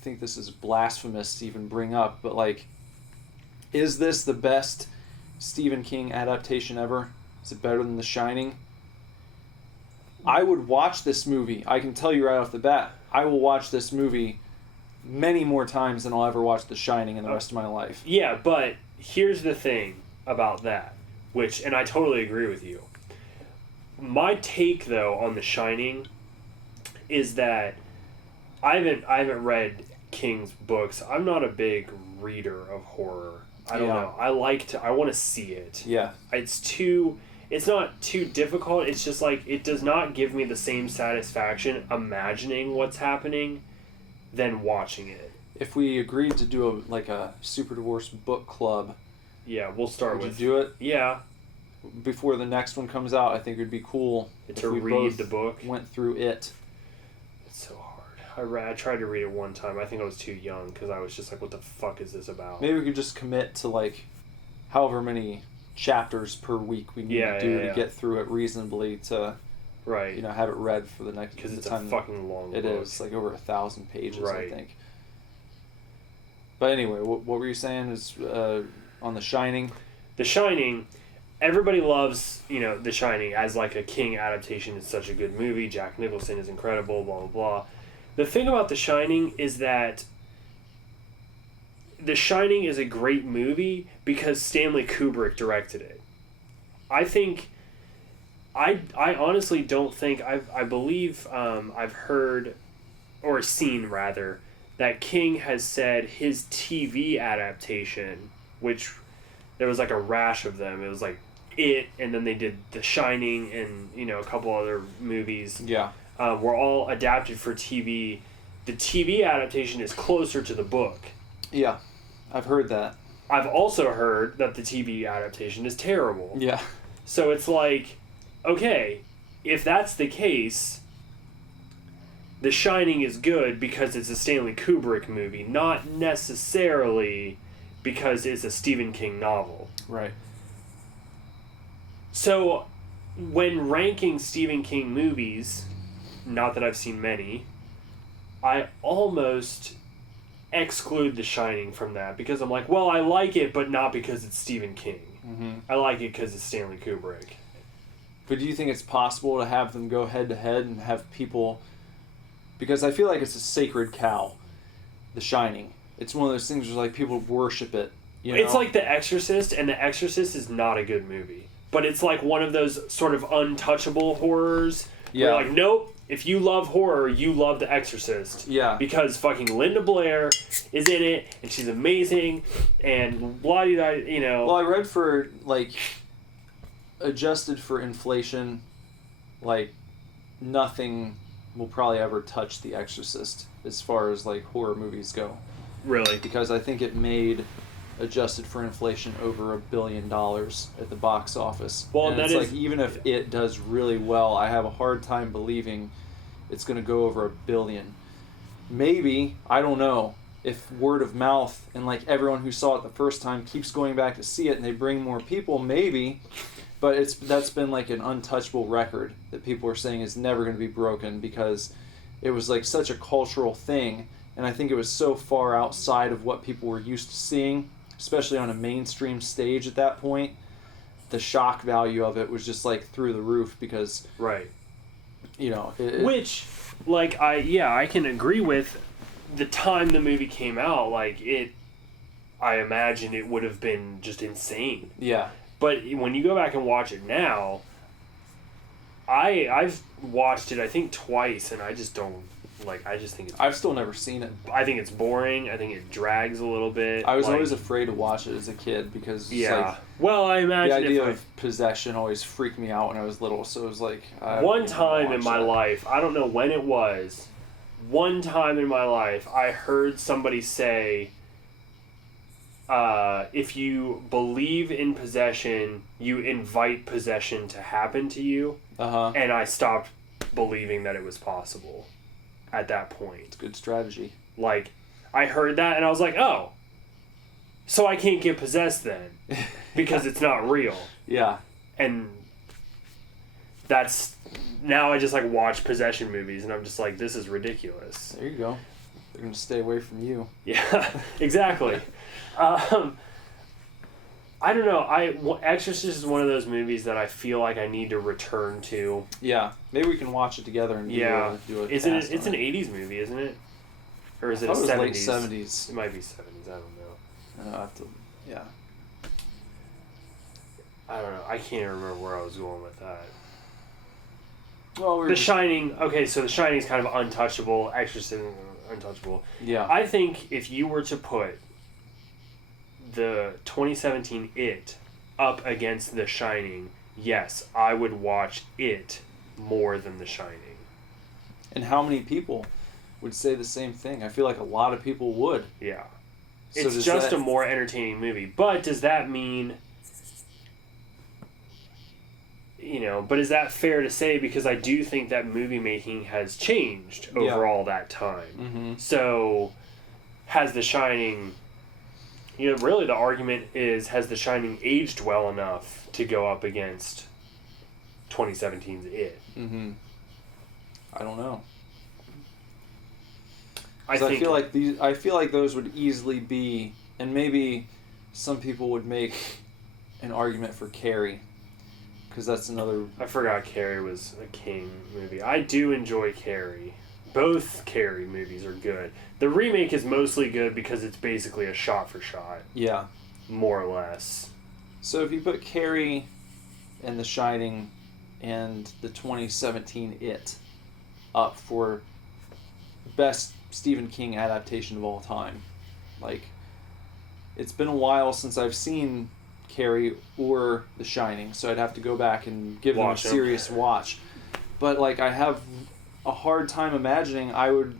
think this is blasphemous to even bring up, but like, is this the best Stephen King adaptation ever? Is it better than The Shining? I would watch this movie. I can tell you right off the bat, I will watch this movie many more times than I'll ever watch The Shining in the rest of my life. Yeah, but here's the thing about that, and I totally agree with you. My take, though, on The Shining is that I haven't read King's books. I'm not a big reader of horror. I don't know. I want to see it. Yeah. It's not too difficult. It's just like, it does not give me the same satisfaction imagining what's happening than watching it. If we agreed to do a Super Divorce book club, we'll start with. Would you do it? Yeah. Before the next one comes out, I think it'd be cool to read the book. Went through it. It's so hard. I tried to read it one time. I think I was too young because I was just like, "What the fuck is this about?" Maybe we could just commit to however many chapters per week we need to do to get through it reasonably to. Right. Have it read for the next... Because it's a fucking long book. It is. Over 1,000 pages, I think. But anyway, what were you saying is on The Shining? The Shining, everybody loves, The Shining as a King adaptation. It's such a good movie. Jack Nicholson is incredible, blah, blah, blah. The thing about The Shining is that The Shining is a great movie because Stanley Kubrick directed it. I think... I honestly don't think I believe I've heard or seen rather that King has said his TV adaptation, which there was a rash of them. It was It, and then they did The Shining and a couple other movies. Yeah, were all adapted for TV. The TV adaptation is closer to the book. Yeah, I've heard that. I've also heard that the TV adaptation is terrible. Yeah. So it's like, okay, if that's the case, The Shining is good because it's a Stanley Kubrick movie, not necessarily because it's a Stephen King novel. Right. So, when ranking Stephen King movies, not that I've seen many, I almost exclude The Shining from that because I'm like, well, I like it, but not because it's Stephen King. Mm-hmm. I like it because it's Stanley Kubrick. But do you think it's possible to have them go head to head and have people... Because I feel like it's a sacred cow, The Shining. It's one of those things where like people worship it. You know? It's like The Exorcist, and The Exorcist is not a good movie. But it's like one of those sort of untouchable horrors. Yeah. Where you're like, nope, if you love horror, you love The Exorcist. Yeah. Because fucking Linda Blair is in it, and she's amazing, and blah-de-da, you know. Well, I read for, like, adjusted for inflation, like, nothing will probably ever touch The Exorcist as far as, like, horror movies go. Really? Because I think it made, adjusted for inflation, over $1 billion at the box office. Well, and that it's is... like, even if it does really well, I have a hard time believing it's going to go over $1 billion. Maybe, I don't know, if word of mouth and, like, everyone who saw it the first time keeps going back to see it and they bring more people, maybe. But that's been like an untouchable record that people are saying is never going to be broken because it was like such a cultural thing, and I think it was so far outside of what people were used to seeing, especially on a mainstream stage at that point. The shock value of it was just like through the roof because, right, you know, which, like, I can agree with. The time the movie came out, like, I imagine it would have been just insane. Yeah. But when you go back and watch it now, I've watched it I think twice, and I just don't like. I just think it's. I've still never seen it. I think it's boring. I think it drags a little bit. I was like, always afraid to watch it as a kid because like, well, I imagine the idea of possession always freaked me out when I was little. So it was like one time in my life, I don't know when it was. One time in my life, I heard somebody say, if you believe in possession, you invite possession to happen to you. And I stopped believing that it was possible at that point. It's a good strategy. Like, I heard that and I was like, oh, so I can't get possessed then because it's not real. Yeah. And that's... Now I just, like, watch possession movies and I'm just like, this is ridiculous. There you go. They're going to stay away from you. Yeah, exactly. I don't know. Exorcist is one of those movies that I feel like I need to return to. Yeah, maybe we can watch it together and do a It's an 80s movie, isn't it? Or is it a 70s? Late 70s. It might be 70s. I don't know. I have to, yeah. I don't know. I can't remember where I was going with that. Well, The Shining. Okay, so The Shining is kind of untouchable. Exorcist is untouchable. Yeah. I think if you were to put the 2017 It up against The Shining, yes, I would watch It more than The Shining. And how many people would say the same thing? I feel like a lot of people would. Yeah. So it's just a more entertaining movie. But does that mean... You know, but is that fair to say? Because I do think that movie making has changed over all that time. Mm-hmm. So, has The Shining... You know, really the argument is, has The Shining aged well enough to go up against 2017's It? Mm-hmm. I don't know. I feel like those would easily be, and maybe some people would make an argument for Carrie, because that's another... I forgot Carrie was a King movie. I do enjoy Carrie. Both Carrie movies are good. The remake is mostly good because it's basically a shot for shot. Yeah. More or less. So if you put Carrie and The Shining and the 2017 It up for best Stephen King adaptation of all time, like, it's been a while since I've seen Carrie or The Shining, so I'd have to go back and give them a serious watch. But, like, I have a hard time imagining I would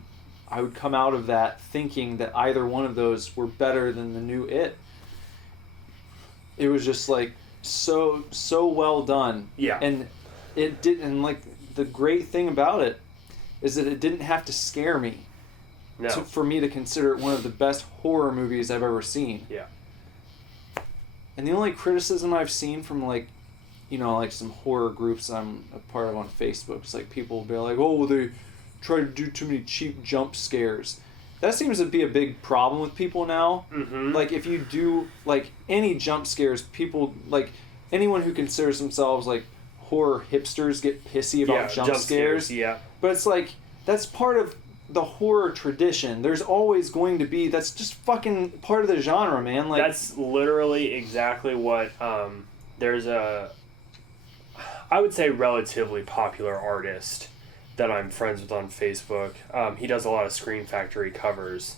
come out of that thinking that either one of those were better than the new It. it was just like so well done. Yeah. And it didn't, like, the great thing about it is that it didn't have to scare me. No. For me to consider it one of the best horror movies I've ever seen. Yeah. And the only criticism I've seen from, like, you know, like some horror groups I'm a part of on Facebook, is like people will be like, oh, they try to do too many cheap jump scares. That seems to be a big problem with people now. Mm-hmm. Like, if you do, like, any jump scares, people, like, anyone who considers themselves, like, horror hipsters get pissy about jump scares. Yeah. But it's like, that's part of the horror tradition. There's always going to be, that's just fucking part of the genre, man. Like, that's literally exactly what, there's a, I would say, relatively popular artist that I'm friends with on Facebook. He does a lot of Scream Factory covers.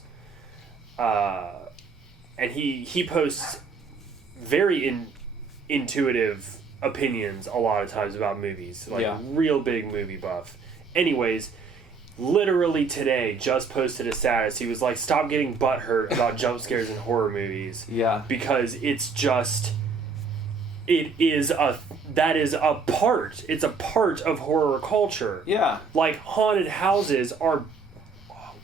And he posts very intuitive opinions a lot of times about movies. Like, real big movie buff. Anyways, literally today just posted a status. He was like, stop getting butthurt about jump scares in horror movies. Yeah. Because it's just... It's a part of horror culture. Yeah. Like, haunted houses are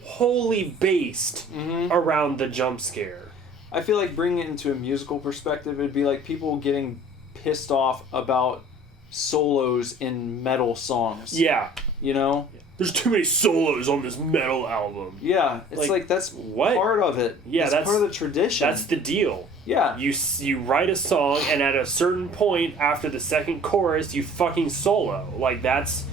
wholly based around the jump scare. I feel like bringing it into a musical perspective, it'd be like people getting pissed off about solos in metal songs. Yeah. You know? There's too many solos on this metal album. Yeah. It's like that's part of it. Yeah, that's part of the tradition. That's the deal. Yeah. You write a song, and at a certain point after the second chorus, you fucking solo. Like, that's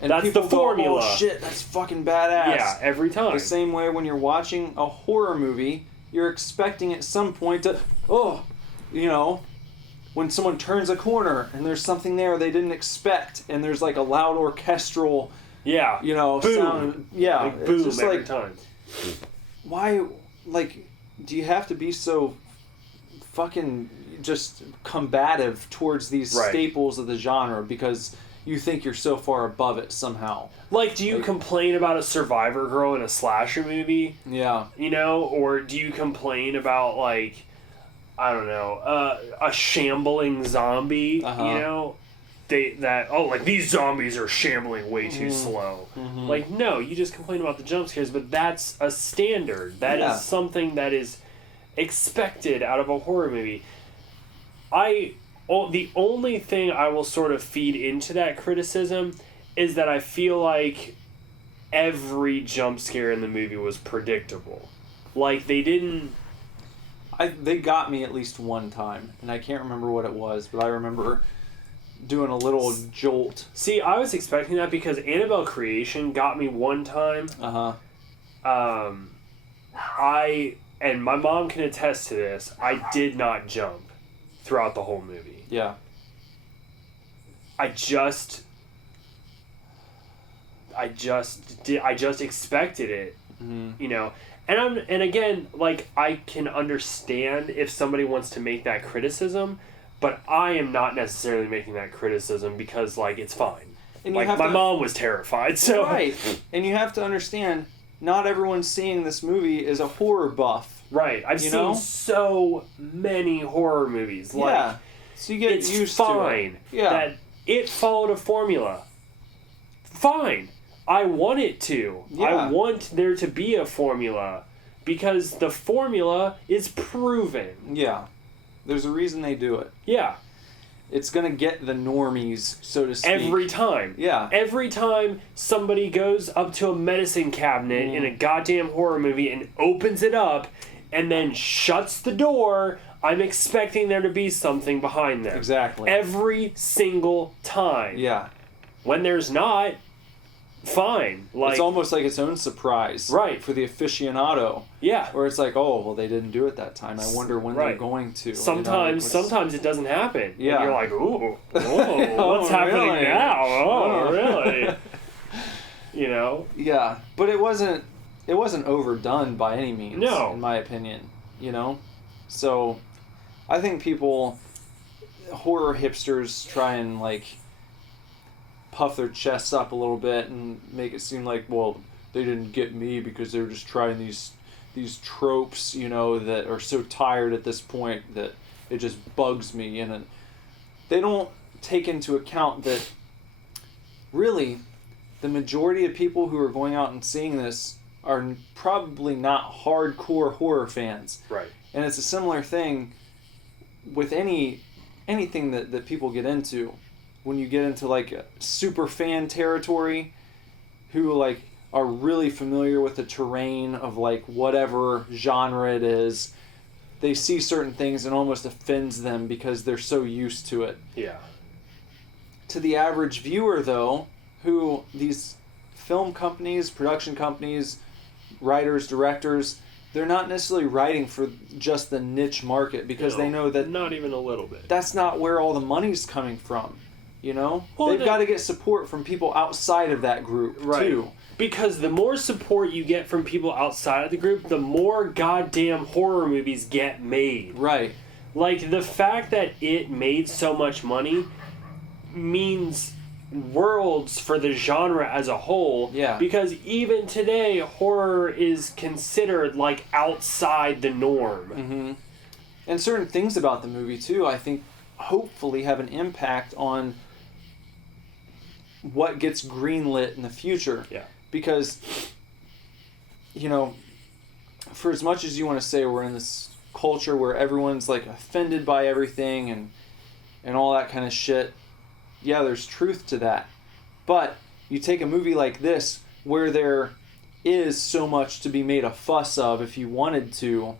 the formula. Oh shit, that's fucking badass. Yeah, every time. The same way when you're watching a horror movie, you're expecting at some point to, you know, when someone turns a corner and there's something there they didn't expect, and there's like a loud orchestral, you know, boom. sound. Yeah, like, boom, it's just every like, time. Why, like, do you have to be so fucking just combative towards these staples of the genre because you think you're so far above it somehow? Like, do you complain about a survivor girl in a slasher movie? Yeah. You know? Or do you complain about, like, I don't know, a shambling zombie, you know? Like, these zombies are shambling way too slow. Mm-hmm. Like, no, you just complain about the jump scares, but that's a standard. That is something that is expected out of a horror movie. The only thing I will sort of feed into that criticism is that I feel like every jump scare in the movie was predictable. Like, they didn't... They got me at least one time, and I can't remember what it was, but I remember doing a little jolt. See, I was expecting that because Annabelle Creation got me one time. And my mom can attest to this, I did not jump throughout the whole movie. Yeah. I just expected it, you know. And again, like, I can understand if somebody wants to make that criticism, but I am not necessarily making that criticism because, like, it's fine. And like, my mom was terrified, so... Right. And you have to understand, not everyone seeing this movie is a horror buff. Right. I've seen so many horror movies. Like, so you get used to it. That it followed a formula. Fine. I want it to. Yeah. I want there to be a formula because the formula is proven. Yeah. There's a reason they do it. Yeah. It's going to get the normies, so to speak. Every time. Yeah. Every time somebody goes up to a medicine cabinet in a goddamn horror movie and opens it up and then shuts the door, I'm expecting there to be something behind them. Exactly. Every single time. Yeah. When there's not, fine. Like, it's almost like its own surprise. Right. For the aficionado. Yeah. Where it's like, oh, well, they didn't do it that time. I wonder when they're going to. Sometimes it doesn't happen. Yeah. And you're like, ooh, what's happening really? now? Oh, really? You know? Yeah. But it wasn't overdone by any means. No. In my opinion. You know? So, I think horror hipsters try and, like, puff their chests up a little bit and make it seem like, well, they didn't get me because they were just trying these tropes, you know, that are so tired at this point that it just bugs me. And they don't take into account that really the majority of people who are going out and seeing this are probably not hardcore horror fans. Right. And it's a similar thing with anything that people get into. When you get into like a super fan territory, who like are really familiar with the terrain of like whatever genre it is, they see certain things and almost offends them because they're so used to it. Yeah. To the average viewer though, who these film companies, production companies, writers, directors, they're not necessarily writing for just the niche market because they know that not even a little bit. That's not where all the money's coming from. You know? Well, they've got to get support from people outside of that group, too. Because the more support you get from people outside of the group, the more goddamn horror movies get made. Right. Like, the fact that it made so much money means worlds for the genre as a whole. Yeah. Because even today, horror is considered, like, outside the norm. Mm-hmm. And certain things about the movie, too, I think, hopefully have an impact on what gets greenlit in the future. Yeah. Because, you know, for as much as you want to say we're in this culture where everyone's like offended by everything and all that kind of shit, yeah, there's truth to that. But you take a movie like this where there is so much to be made a fuss of if you wanted to,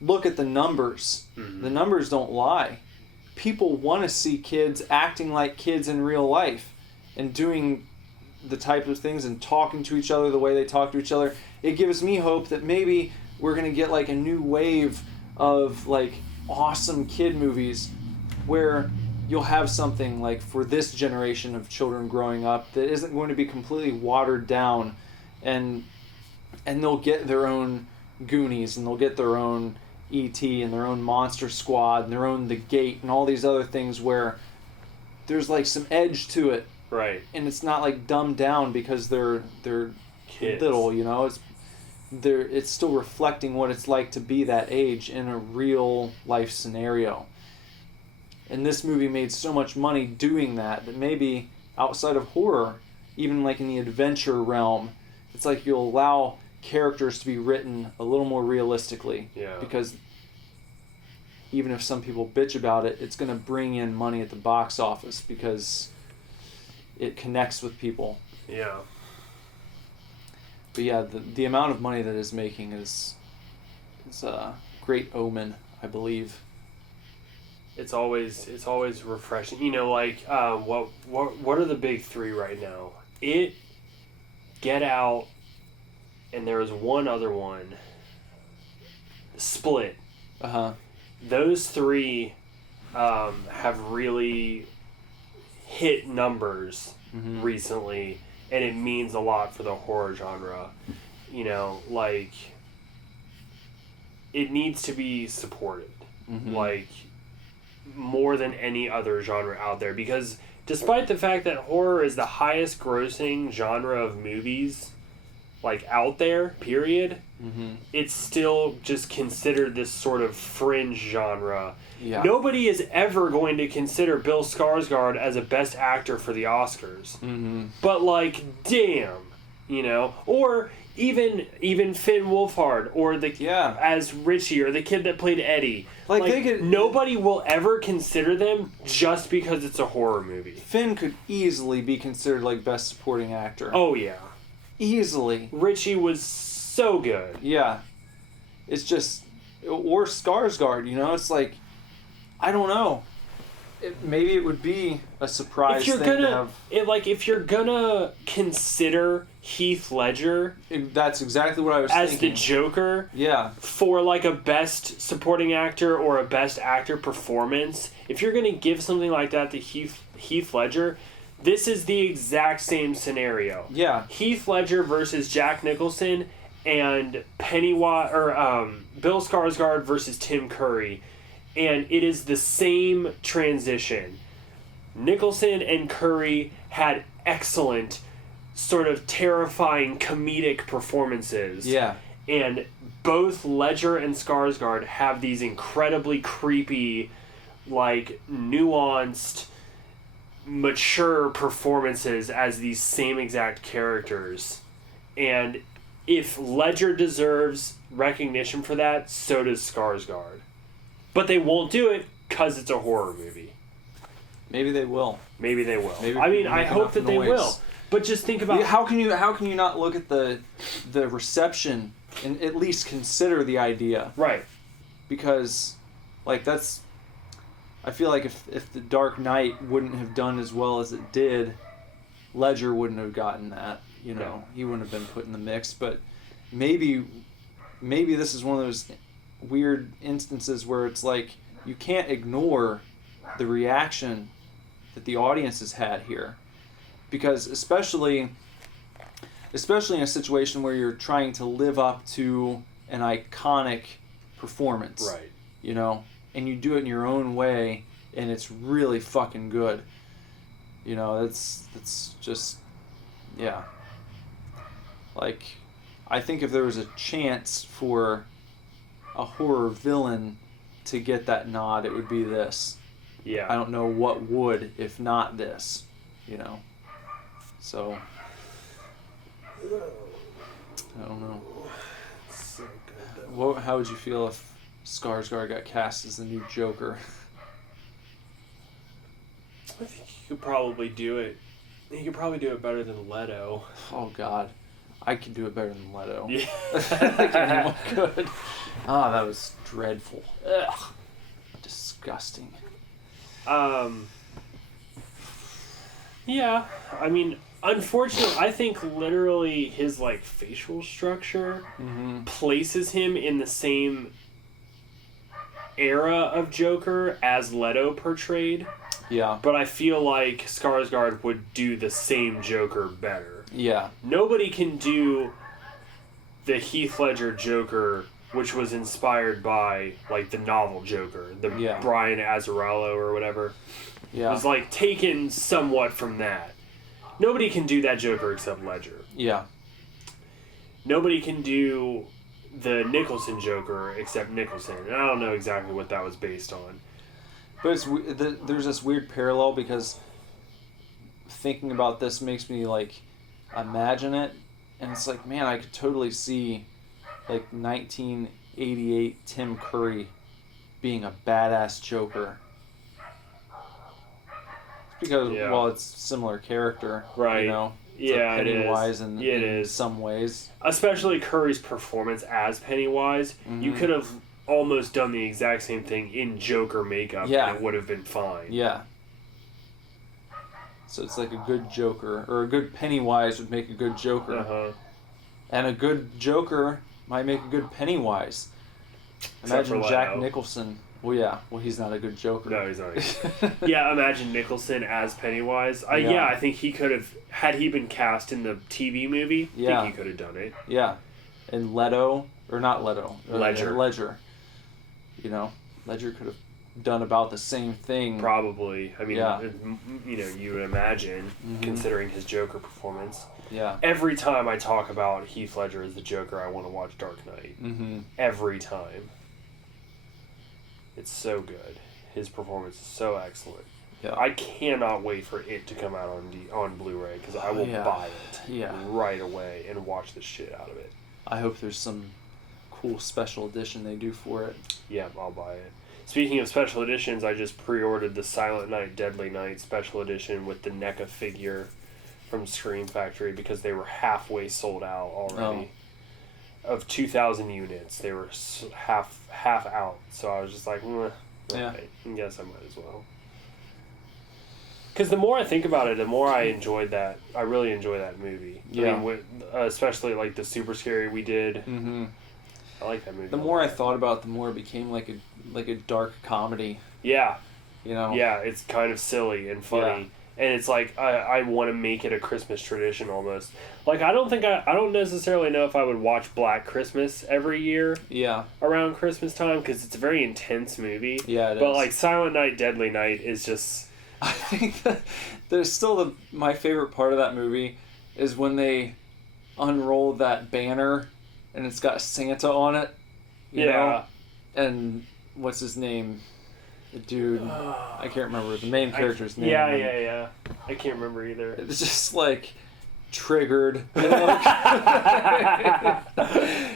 look at the numbers. Mm-hmm. The numbers don't lie. People want to see kids acting like kids in real life and doing the type of things and talking to each other the way they talk to each other. It gives me hope that maybe we're going to get like a new wave of like awesome kid movies where you'll have something like for this generation of children growing up that isn't going to be completely watered down, and they'll get their own Goonies and they'll get their own E.T. and their own Monster Squad and their own The Gate and all these other things where there's like some edge to it. Right. And it's not like dumbed down because they're kids. Little, you know. It's still reflecting what it's like to be that age in a real life scenario. And this movie made so much money doing that maybe outside of horror, even like in the adventure realm, it's like you'll allow characters to be written a little more realistically. Yeah. Because even if some people bitch about it, it's going to bring in money at the box office because it connects with people. Yeah. But yeah, the amount of money that it's making is a great omen, I believe. It's always refreshing. You know, like what are the big three right now? It, Get Out, and there was one other one. Split. Those three have really hit numbers recently, and it means a lot for the horror genre. You know, like, it needs to be supported. Like, more than any other genre out there, because despite the fact that horror is the highest grossing genre of movies like out there, period, it's still just considered this sort of fringe genre. Yeah. Nobody is ever going to consider Bill Skarsgård as a best actor for the Oscars. But like, damn, you know, or even Finn Wolfhard or as Richie or the kid that played Eddie. Like nobody will ever consider them just because it's a horror movie. Finn could easily be considered like best supporting actor. Oh yeah. Easily. Richie was so good. Yeah. It's just, or Skarsgård, you know, it's like, I don't know. Maybe it would be a surprise thing to have. If you're gonna consider Heath Ledger, that's exactly what I was thinking. As the Joker, yeah, for like a best supporting actor or a best actor performance, if you're gonna give something like that to Heath Ledger, this is the exact same scenario. Yeah, Heath Ledger versus Jack Nicholson, and Pennywise or Bill Skarsgård versus Tim Curry. And it is the same transition. Nicholson and Curry had excellent, sort of terrifying comedic performances. Yeah. And both Ledger and Skarsgård have these incredibly creepy, like nuanced, mature performances as these same exact characters. And if Ledger deserves recognition for that, so does Skarsgård. But they won't do it because it's a horror movie. Maybe they will. Maybe they will. Maybe I mean, I hope that they will. But just think about how can you not look at the reception and at least consider the idea? Right. Because, like, that's... I feel like if The Dark Knight wouldn't have done as well as it did, Ledger wouldn't have gotten that. You know, No. He wouldn't have been put in the mix. But maybe this is one of those weird instances where it's like you can't ignore the reaction that the audience has had here, because especially in a situation where you're trying to live up to an iconic performance, right. You know, and you do it in your own way, and it's really fucking good. You know, that's just, yeah. Like, I think if there was a chance for a horror villain to get that nod, it would be this. Yeah. I don't know what would, if not this, you know. So, I don't know. So good. How would you feel if Skarsgård got cast as the new Joker? I think he could probably do it. He could probably do it better than Leto. Oh, God. I could do it better than Leto. Yeah. I think anyone could. Ah, that was dreadful. Ugh. Disgusting. Yeah, I mean, unfortunately, I think literally his, like, facial structure places him in the same era of Joker as Leto portrayed. Yeah. But I feel like Skarsgård would do the same Joker better. Yeah. Nobody can do the Heath Ledger Joker, which was inspired by, like, the novel Joker, the Brian Azzarello or whatever. Yeah. It was, like, taken somewhat from that. Nobody can do that Joker except Ledger. Yeah. Nobody can do the Nicholson Joker except Nicholson. And I don't know exactly what that was based on. But there's this weird parallel, because thinking about this makes me, like, imagine it. And it's like, man, I could totally see, like, 1988 Tim Curry being a badass Joker. Because, well, it's similar character, right? You know, it's yeah, like Pennywise it is. In some ways. Especially Curry's performance as Pennywise, you could have almost done the exact same thing in Joker makeup, and it would have been fine. Yeah. So it's like a good Joker, or a good Pennywise would make a good Joker, and a good Joker might make a good Pennywise. Imagine Jack Nicholson. Well, yeah. Well, he's not a good Joker. No, he's not. Yeah, imagine Nicholson as Pennywise. I think he could have, had he been cast in the TV movie, I think he could have done it. Yeah. And Leto, or not Leto. Ledger. You know, Ledger could have done about the same thing. Probably. I mean, you know, you would imagine, considering his Joker performance. Yeah. Every time I talk about Heath Ledger as the Joker, I want to watch Dark Knight. Every time. It's so good. His performance is so excellent. Yeah. I cannot wait for it to come out on Blu-ray, because I will buy it right away and watch the shit out of it. I hope there's some cool special edition they do for it. Yeah, I'll buy it. Speaking of special editions, I just pre-ordered the Silent Night, Deadly Night special edition with the NECA figure from Scream Factory, because they were halfway sold out already. Of 2,000 units, they were half out. So I was just like, I guess I might as well. Because the more I think about it, the more I enjoyed that. I really enjoy that movie. Yeah. I mean, especially like the Super Scary we did. I like that movie. The more I thought about it, the more it became like a dark comedy. Yeah. You know. Yeah, it's kind of silly and funny. Yeah. And it's like, I want to make it a Christmas tradition almost. Like, I don't necessarily know if I would watch Black Christmas every year. Yeah. Around Christmas time, because it's a very intense movie. Yeah, it is. But like Silent Night, Deadly Night is just... I think that there's still my favorite part of that movie is when they unroll that banner and it's got Santa on it. You know? And what's his name? the dude. I can't remember the main character's name. Yeah. I can't remember either. It's just like triggered. You know?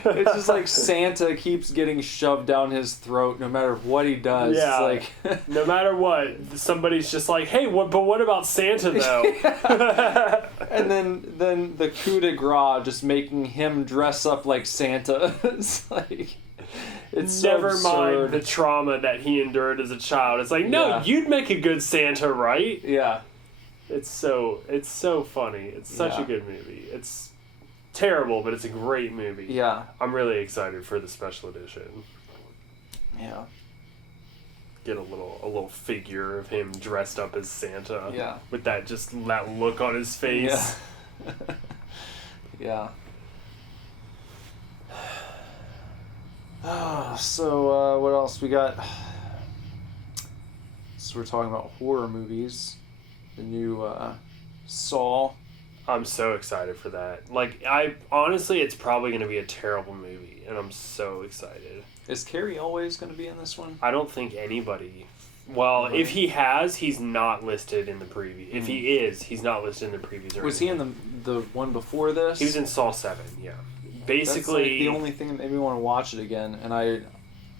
It's just like Santa keeps getting shoved down his throat no matter what he does. Yeah. It's like no matter what, somebody's just like, hey, what about Santa though? And then the coup de grace, just making him dress up like Santa. It's like, it's so never absurd. mind the trauma that he endured as a child. It's like, no, Yeah. you'd make a good Santa, right? Yeah. It's so funny. It's such a good movie. It's terrible, but it's a great movie. Yeah. I'm really excited for the special edition. Yeah. Get a little figure of him dressed up as Santa. Yeah. With that look on his face. Yeah. So what else we got? So we're talking about horror movies. The new Saw. I'm so excited for that. Like, honestly, it's probably going to be a terrible movie, and I'm so excited. Is Carrie always going to be in this one? I don't think anybody. Well, if he has, he's not listed in the preview. If he is, he's not listed in the previews. Or Was he anything. in the one before this? He was in Saw 7. Yeah. Basically, that's like the only thing that made me want to watch it again, and I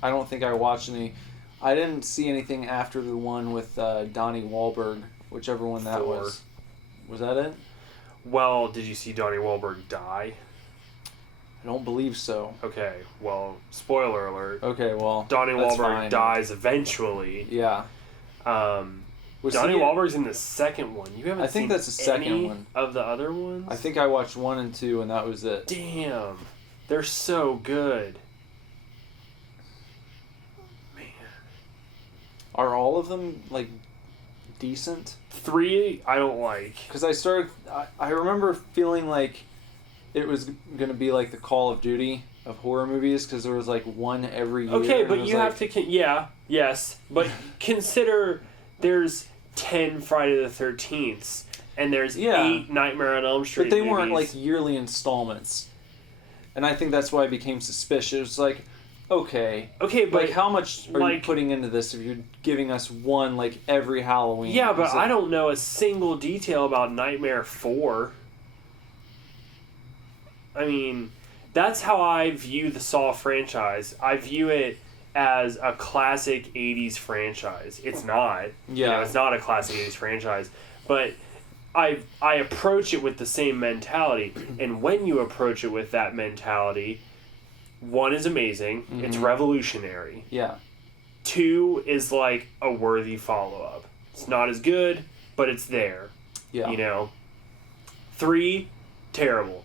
don't think I watched any. I didn't see anything after the one with Donnie Wahlberg, whichever one that 4. was. Was that it? Well, did you see Donnie Wahlberg die? I don't believe so. Okay, well, spoiler alert. Okay, well, Donnie that's Wahlberg fine. dies eventually. Yeah. Was Donnie he- Wahlberg's in the second one. You haven't I think seen that's the second any one. of the other ones? I think I watched 1 and 2, and that was it. Damn. They're so good. Man. Are all of them, like, decent? 3, I don't like. Because I remember feeling like it was going to be like the Call of Duty of horror movies, because there was like one every year. Okay, and but it was you like, have to... yes. But consider there's 10 Friday the 13th, and there's 8 Nightmare on Elm Street But they weren't movies. like yearly installments. And I think that's why I became suspicious. Like, okay, but like how much are you like- putting into this if you're giving us one like every Halloween? Yeah, but It's like- I don't know a single detail about Nightmare 4. I mean, that's how I view the Saw franchise. I view it as a classic 80s franchise. It's not. Yeah. It's not a classic 80s franchise. But I approach it with the same mentality. And when you approach it with that mentality, 1 is amazing. Mm-hmm. It's revolutionary. Yeah. 2 is like a worthy follow-up. It's not as good, but it's there. Yeah. You know? 3, terrible.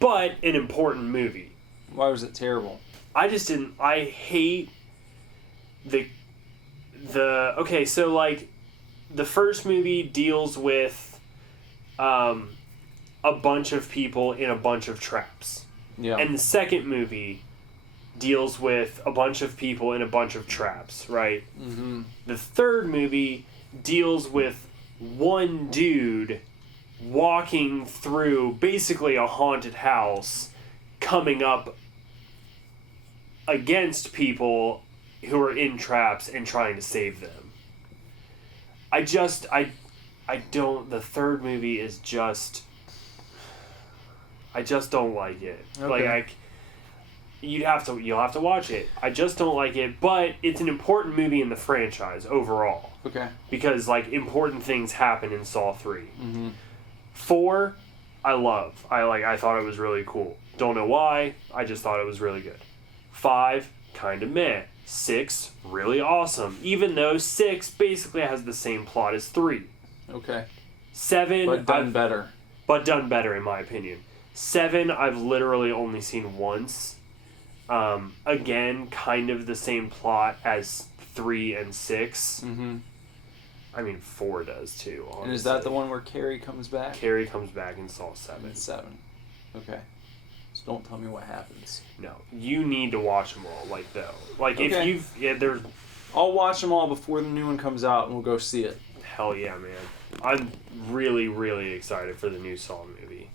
But an important movie. Why was it terrible? I hate the okay, so like the first movie deals with a bunch of people in a bunch of traps. Yeah. And the second movie deals with a bunch of people in a bunch of traps, right? Mm-hmm. The third movie deals with one dude walking through basically a haunted house, coming up against people who are in traps and trying to save them. The third movie is just... I just don't like it. Okay. You'll have to watch it. I just don't like it, but it's an important movie in the franchise overall. Okay. Because, like, important things happen in Saw 3. Mm-hmm. 4, I love. I thought it was really cool. Don't know why, I just thought it was really good. 5, kind of meh. 6, really awesome. Even though 6 basically has the same plot as 3. Okay. 7... But done better. But done better, in my opinion. 7, I've literally only seen once. Again, kind of the same plot as 3 and 6. Mm-hmm. I mean, 4 does too, honestly. And is that the one where Carrie comes back? Carrie comes back in Saw 7. 7. Okay. So don't tell me what happens. No, you need to watch them all, like, though. Like, Okay. if you've... Yeah, there's... I'll watch them all before the new one comes out, and we'll go see it. Hell yeah, man. I'm really, really excited for the new Saw movie.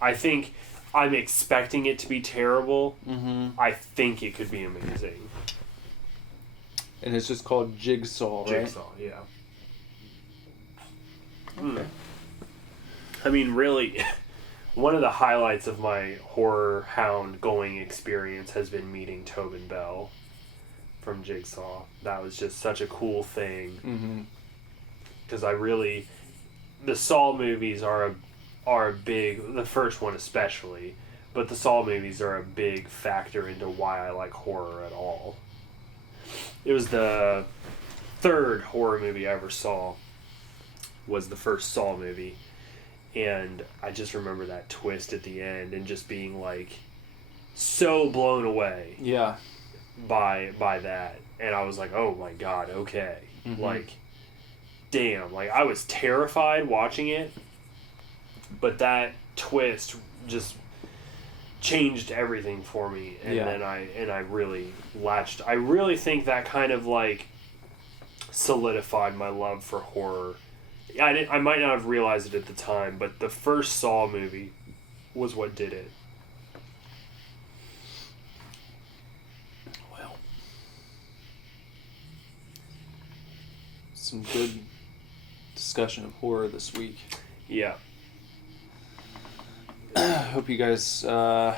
I think... I'm expecting it to be terrible. Mm-hmm. I think it could be amazing. And it's just called Jigsaw, right? Jigsaw, yeah. Okay. I mean, really, one of the highlights of my horror hound going experience has been meeting Tobin Bell from Jigsaw. That was just such a cool thing. Because the Saw movies are a big, the first one especially, but the Saw movies are a big factor into why I like horror at all. It was the third horror movie I ever saw, was the first Saw movie. And I just remember that twist at the end and just being like so blown away. Yeah. By that. And I was like, oh my god, okay. Like, damn. Like, I was terrified watching it, but that twist just changed everything for me. And then I really latched. I really think that kind of like solidified my love for horror. I might not have realized it at the time, but the first Saw movie was what did it. Well, some good discussion of horror this week. Yeah. Hope you guys go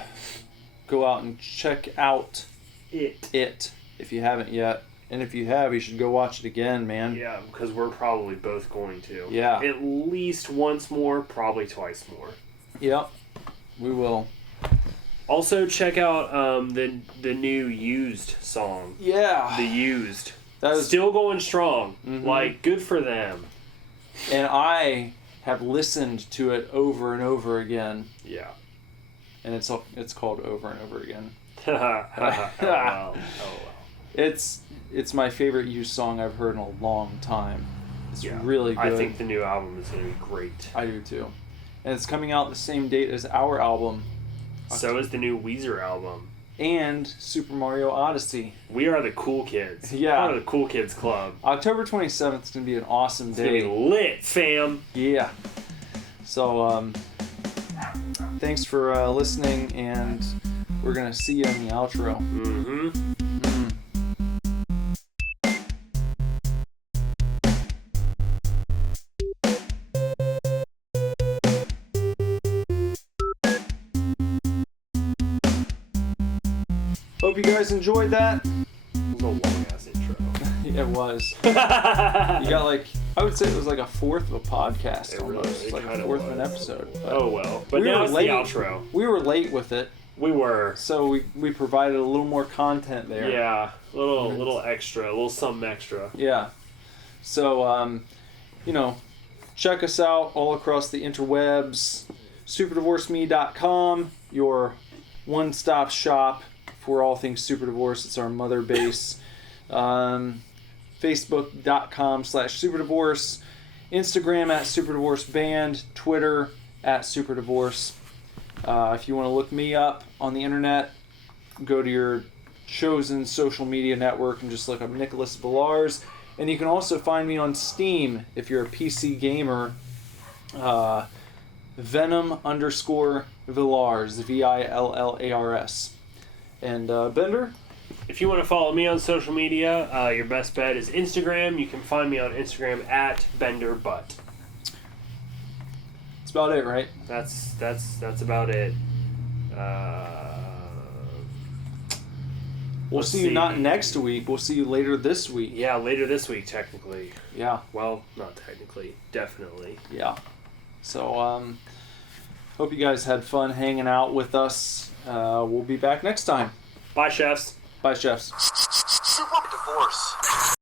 out and check out It if you haven't yet. And if you have, you should go watch it again, man. Yeah, because we're probably both going to. Yeah. At least once more, probably twice more. Yep, we will. Also, check out the new Used song. Yeah. The Used. That was still going strong. Like, good for them. And I have listened to it over and over again. Yeah. And it's called Over and Over Again. Oh, wow. It's my favorite Used song I've heard in a long time. It's really good. I think the new album is going to be great. I do too. And it's coming out the same date as our album. So is the new Weezer album. And Super Mario Odyssey. We are the cool kids. Yeah. Part of the cool kids club. October 27th is going to be an awesome day. It's going to be lit, fam. Yeah. So, thanks for listening, and we're going to see you in the outro. Hope you guys enjoyed that. It was a long-ass intro. It was. You got I would say it was like a fourth of a podcast It almost. really like a kinda fourth of an was. episode. Oh well. But now it's the outro. We were late with it. We were. So we provided a little more content there. Yeah. Little extra. A little something extra. Yeah. So, check us out all across the interwebs. SuperDivorceMe.com, your one-stop shop for all things Super Divorce. It's our mother base. Facebook.com/SuperDivorce. Instagram @SuperDivorceBand. Twitter @SuperDivorce. If you want to look me up on the internet, go to your chosen social media network and just look up Nicholas Villars. And you can also find me on Steam if you're a PC gamer. Venom_Villars, VILLARS. And Bender? If you want to follow me on social media, your best bet is Instagram. You can find me on Instagram @BenderButt. That's about it, right? That's about it. We'll see you not next week. We'll see you later this week. Yeah, later this week, technically. Yeah. Well, not technically. Definitely. Yeah. So, hope you guys had fun hanging out with us. We'll be back next time. Bye, chefs. Bye, chefs. Super Divorce.